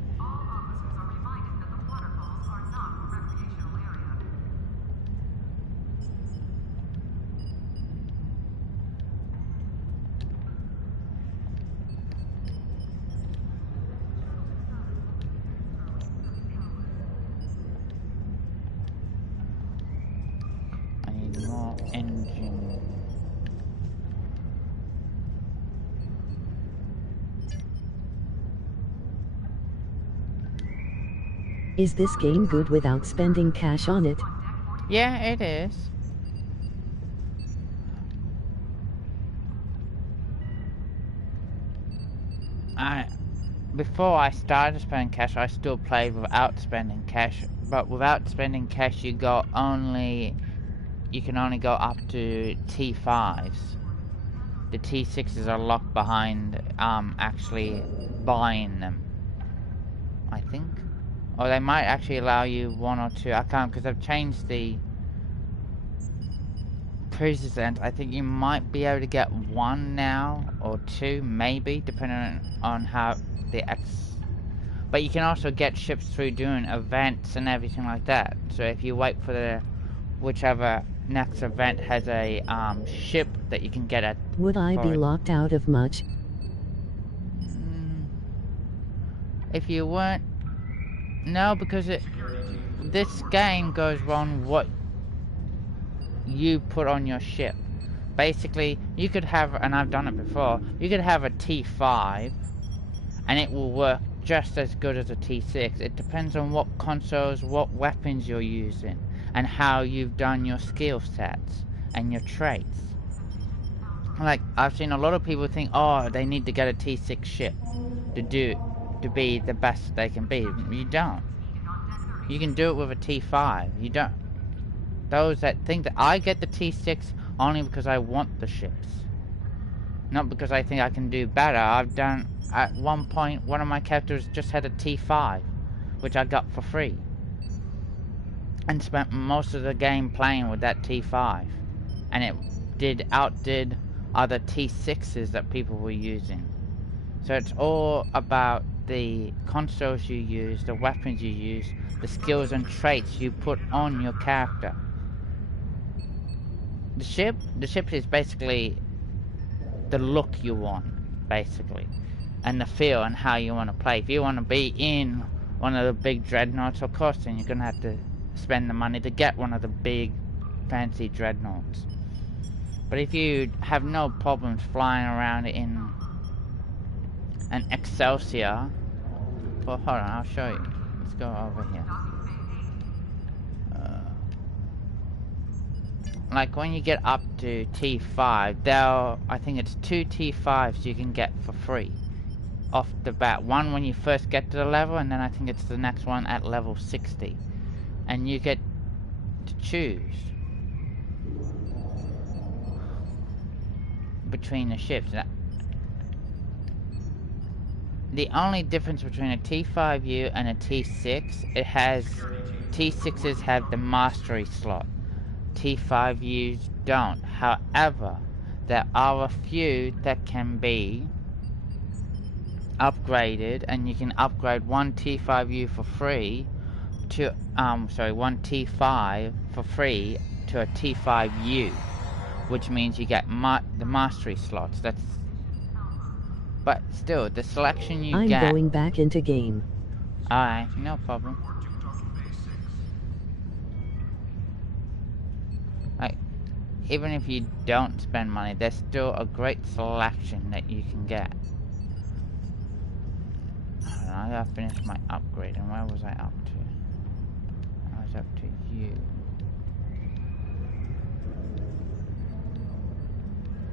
I need more engine. Is this game good without spending cash on it? Yeah, it is. Before I started spending cash, I still played without spending cash. But without spending cash, you can only go up to T5s. The T6s are locked behind actually buying them, I think. Or they might actually allow you 1 or 2. I can't, because I've changed the cruises, and I think you might be able to get 1 now, or 2 maybe, depending on how the but you can also get ships through doing events and everything like that. So if you wait for the whichever next event has a ship that you can get at. Would I be locked out of much? If you weren't, no, because this game goes on what you put on your ship. Basically, you could have, and I've done it before, you could have a T5 and it will work just as good as a T6. It depends on what consoles, what weapons you're using, and how you've done your skill sets and your traits. Like, I've seen a lot of people think, oh, they need to get a T6 ship to be the best they can be. You don't. You can do it with a T5. You don't. Those that think that I get the T6 only because I want the ships, not because I think I can do better. I've done, at one point, one of my characters just had a T5, which I got for free. and spent most of the game playing with that T5, and it outdid other T6s that people were using. So it's all about the consoles you use, the weapons you use, the skills and traits you put on your character. The ship is basically the look you want, basically, and the feel and how you want to play. If you want to be in one of the big dreadnoughts, of course, then you're gonna have to spend the money to get one of the big fancy dreadnoughts. But if you have no problems flying around in an Excelsior, well, hold on, I'll show you. Let's go over here. Like when you get up to T5, I think it's 2 T5s you can get for free off the bat. One when you first get to the level, and then I think it's the next one at level 60. And you get to choose between the ships. Now, the only difference between a T5U and a T6, T6s have the mastery slot. T5Us don't. However, there are a few that can be upgraded, and you can upgrade one T5U for free to one T5 for free to a T5U, which means you get the mastery slots. But still, the selection you get. I'm going back into game. Alright, no problem. Like, even if you don't spend money, there's still a great selection that you can get. I don't know, I gotta finish my upgrade, and where was I up to? I was up to you.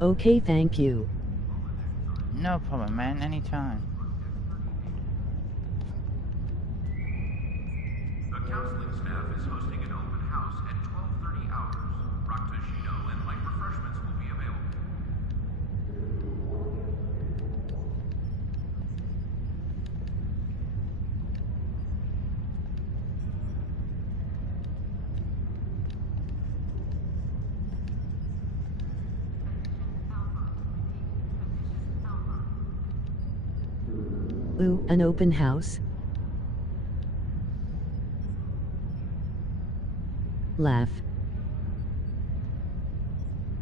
Okay, thank you. No problem, man, anytime. The counseling staff is hosting an open house at 12:30 hours. Rakashino and light refreshments will be available. Ooh, an open house? Laugh.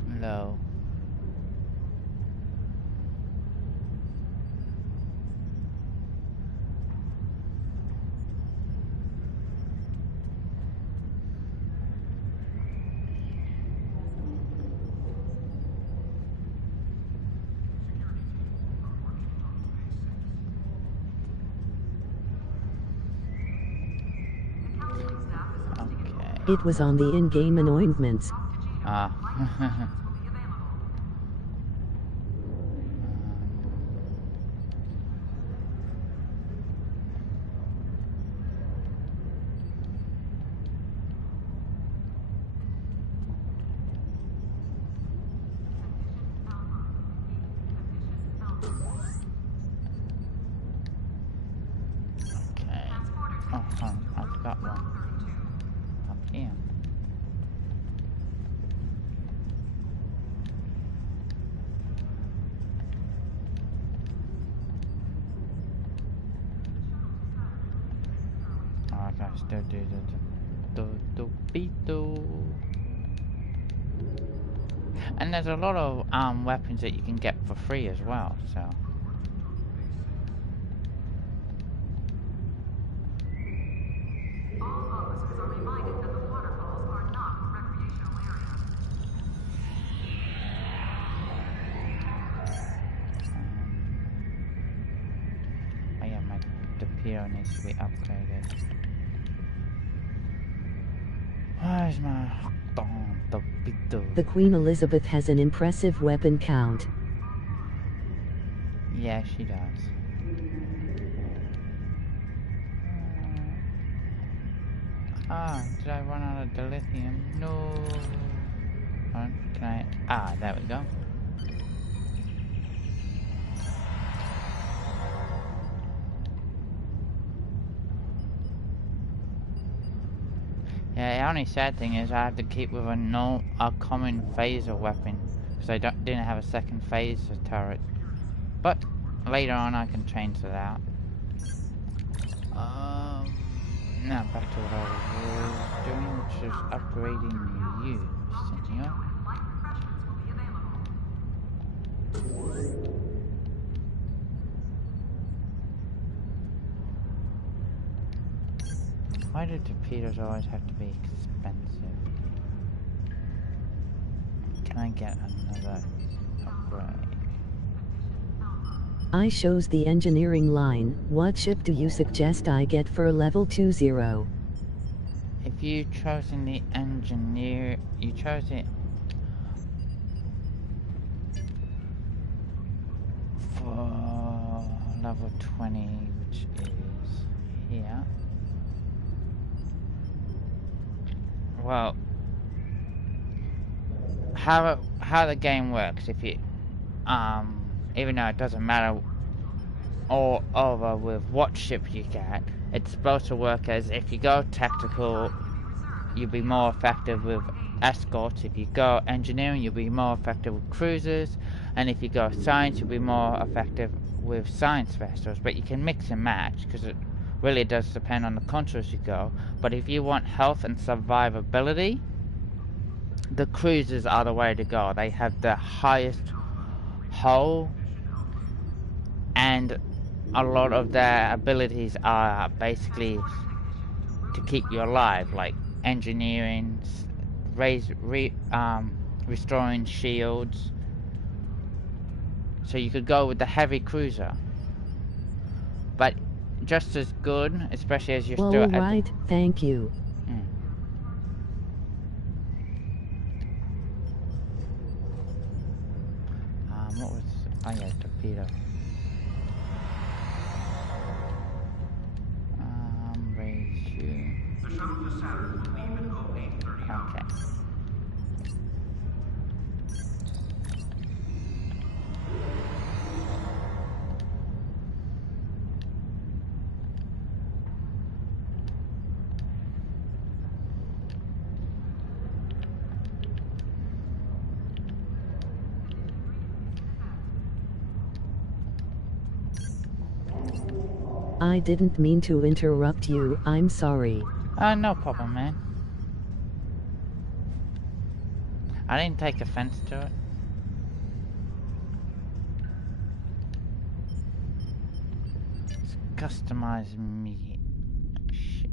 No. It was on the in-game anointments. Ah. Okay. Oh, I've got one. Up here. Oh, I gotta still do the beetle. And there's a lot of weapons that you can get for free as well, so. All officers are reminded that the waterfalls are not a recreational area. Oh yeah, the pier needs to be upgraded. Where's my the beetle? The Queen Elizabeth has an impressive weapon count. Yeah, she does. Did I run out of dilithium? No. Can I? Ah, there we go. Yeah, the only sad thing is I have to keep with a common phaser weapon because I didn't have a second phaser turret. But later on I can change that out. Now back to what I was doing, which is upgrading you, senor. Why do torpedoes always have to be expensive? Can I get another upgrade? I shows the engineering line. What ship do you suggest I get for level 20? If you chosen the engineer, you chose it for level 20, which is here. Well, how the game works, if you even though it doesn't matter all over with what ship you get, it's supposed to work as if you go tactical, you'll be more effective with escorts. If you go engineering, you'll be more effective with cruisers, and if you go science, you'll be more effective with science vessels. But you can mix and match because it really does depend on the countries you go. But if you want health and survivability, the cruisers are the way to go. They have the highest hull, and a lot of their abilities are basically to keep you alive, like engineering, restoring shields. So you could go with the heavy cruiser, but just as good, especially as you're still at Alright, thank you. What was... oh yeah, torpedo. Raise you. The shuttle to Saturn will leave in 0830 hours. Okay. I didn't mean to interrupt you, I'm sorry. No problem, man. I didn't take offense to it. Let's customize me ship.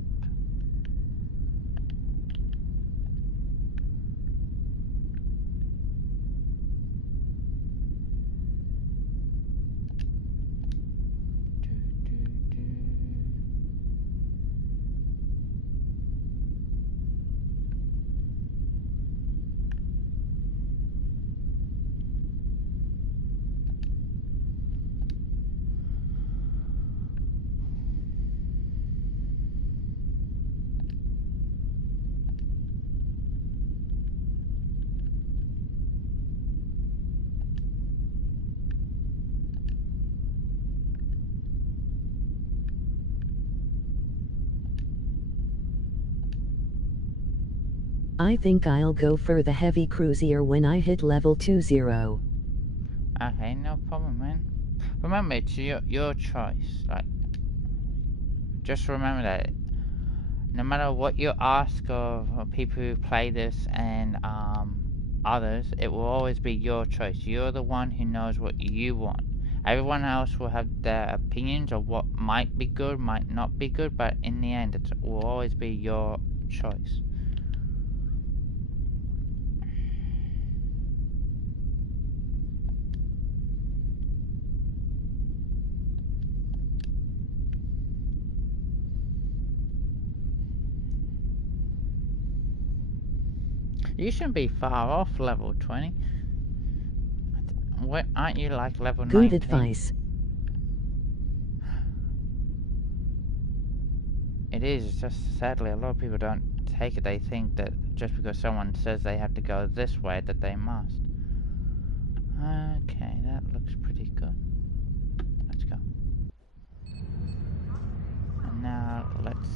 I think I'll go for the heavy cruiser when I hit level 20. Okay, no problem, man. Remember, it's your choice. Like, just remember that no matter what you ask of people who play this and others, it will always be your choice. You're the one who knows what you want. Everyone else will have their opinions of what might be good, might not be good, but in the end, it will always be your choice. You shouldn't be far off level 20. What, aren't you like level 19? Good advice. It is, it's just sadly a lot of people don't take it. They think that just because someone says they have to go this way that they must. Okay, that looks pretty good. Let's go. And now let's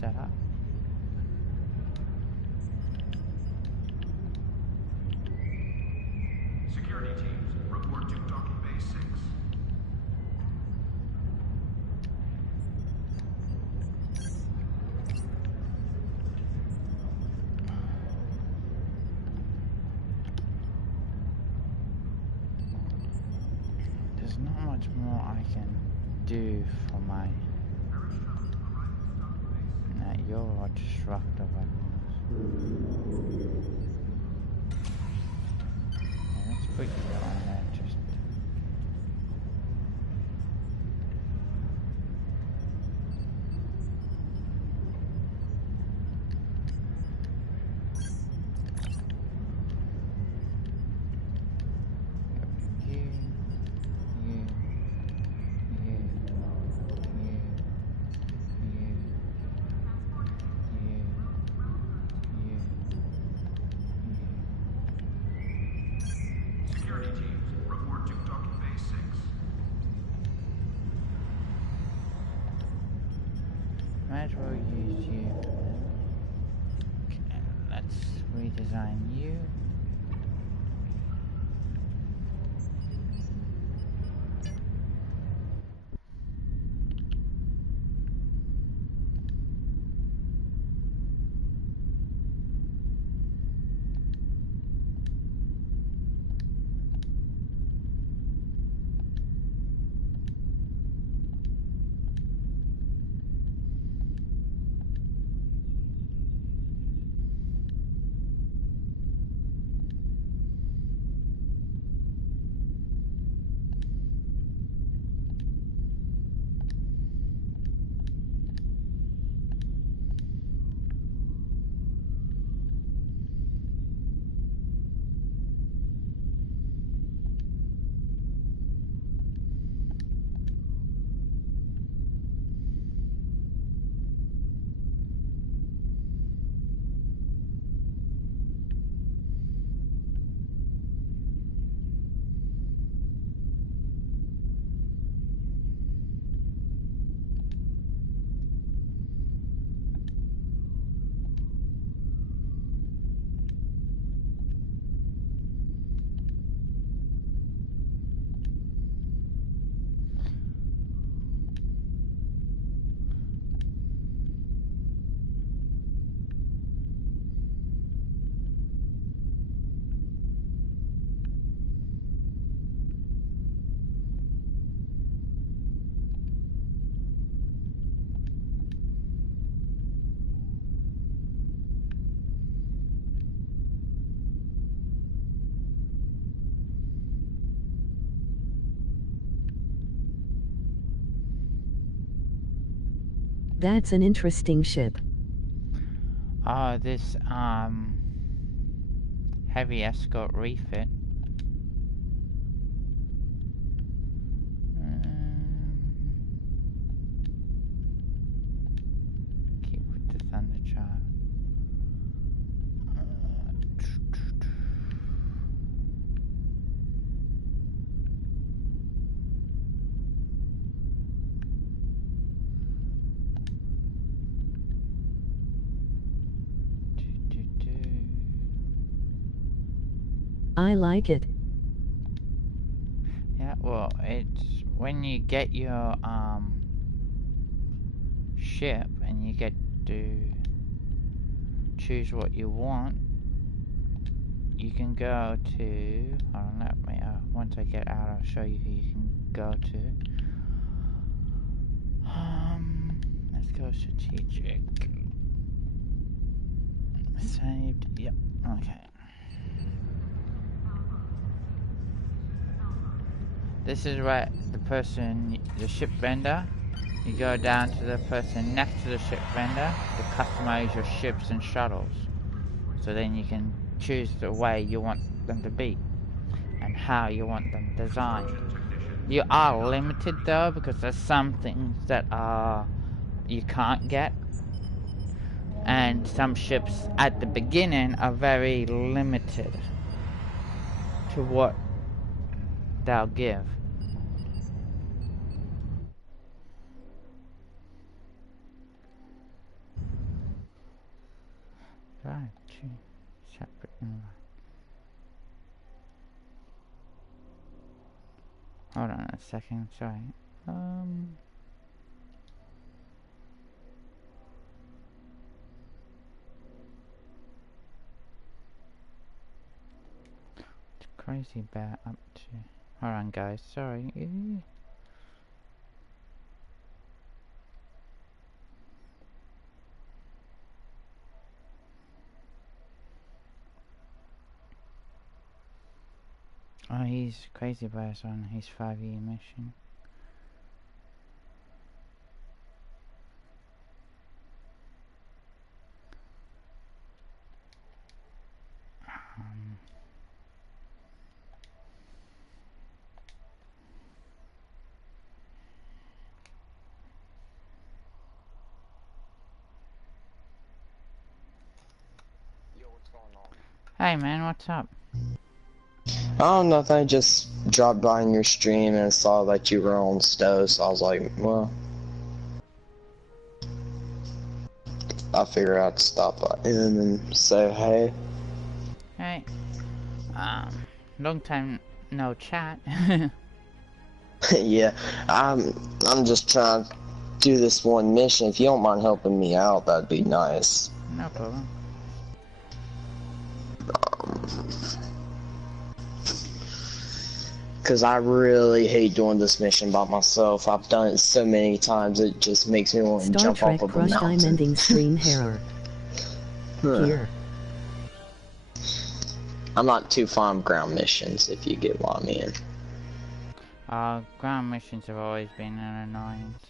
set up. Security teams, report to docking bay 6. There's not much more I can do for my... Nah, you're a disruptor weapons. Yeah, let's put you on there just... Security teams, report to docking bay 6. Might as well use you. Okay, let's redesign you. That's an interesting ship. Oh, this, heavy escort refit. Keep with the Thunder Child. I like it. Yeah, well, it's when you get your ship and you get to choose what you want, you can go to, hold on, let me, once I get out I'll show you who you can go to. Let's go strategic. Saved, yep, okay. This is where the person, the ship vendor, you go down to the person next to the ship vendor to customize your ships and shuttles. So then you can choose the way you want them to be and how you want them designed. You are limited though, because there's some things that you can't get. And some ships at the beginning are very limited to what they'll give. drive to separate environment. Hold on a second, sorry. What's Crazy Bear up to? Hold on guys, sorry. Oh, he's Crazy Bear's on his 5-year mission. Hey man, what's up? Oh, nothing. I just dropped by in your stream and saw that you were on Stowe, so I was like, well, I figured I'd stop by in and say hey. Hey. Long time no chat. Yeah, I'm just trying to do this one mission. If you don't mind helping me out, that'd be nice. No problem. Because I really hate doing this mission by myself. I've done it so many times, it just makes me want to jump off of a mountain. Star Trek Crush ending stream error. Here. I'm not too fond of ground missions, if you get what I mean. Ground missions have always been an annoyance.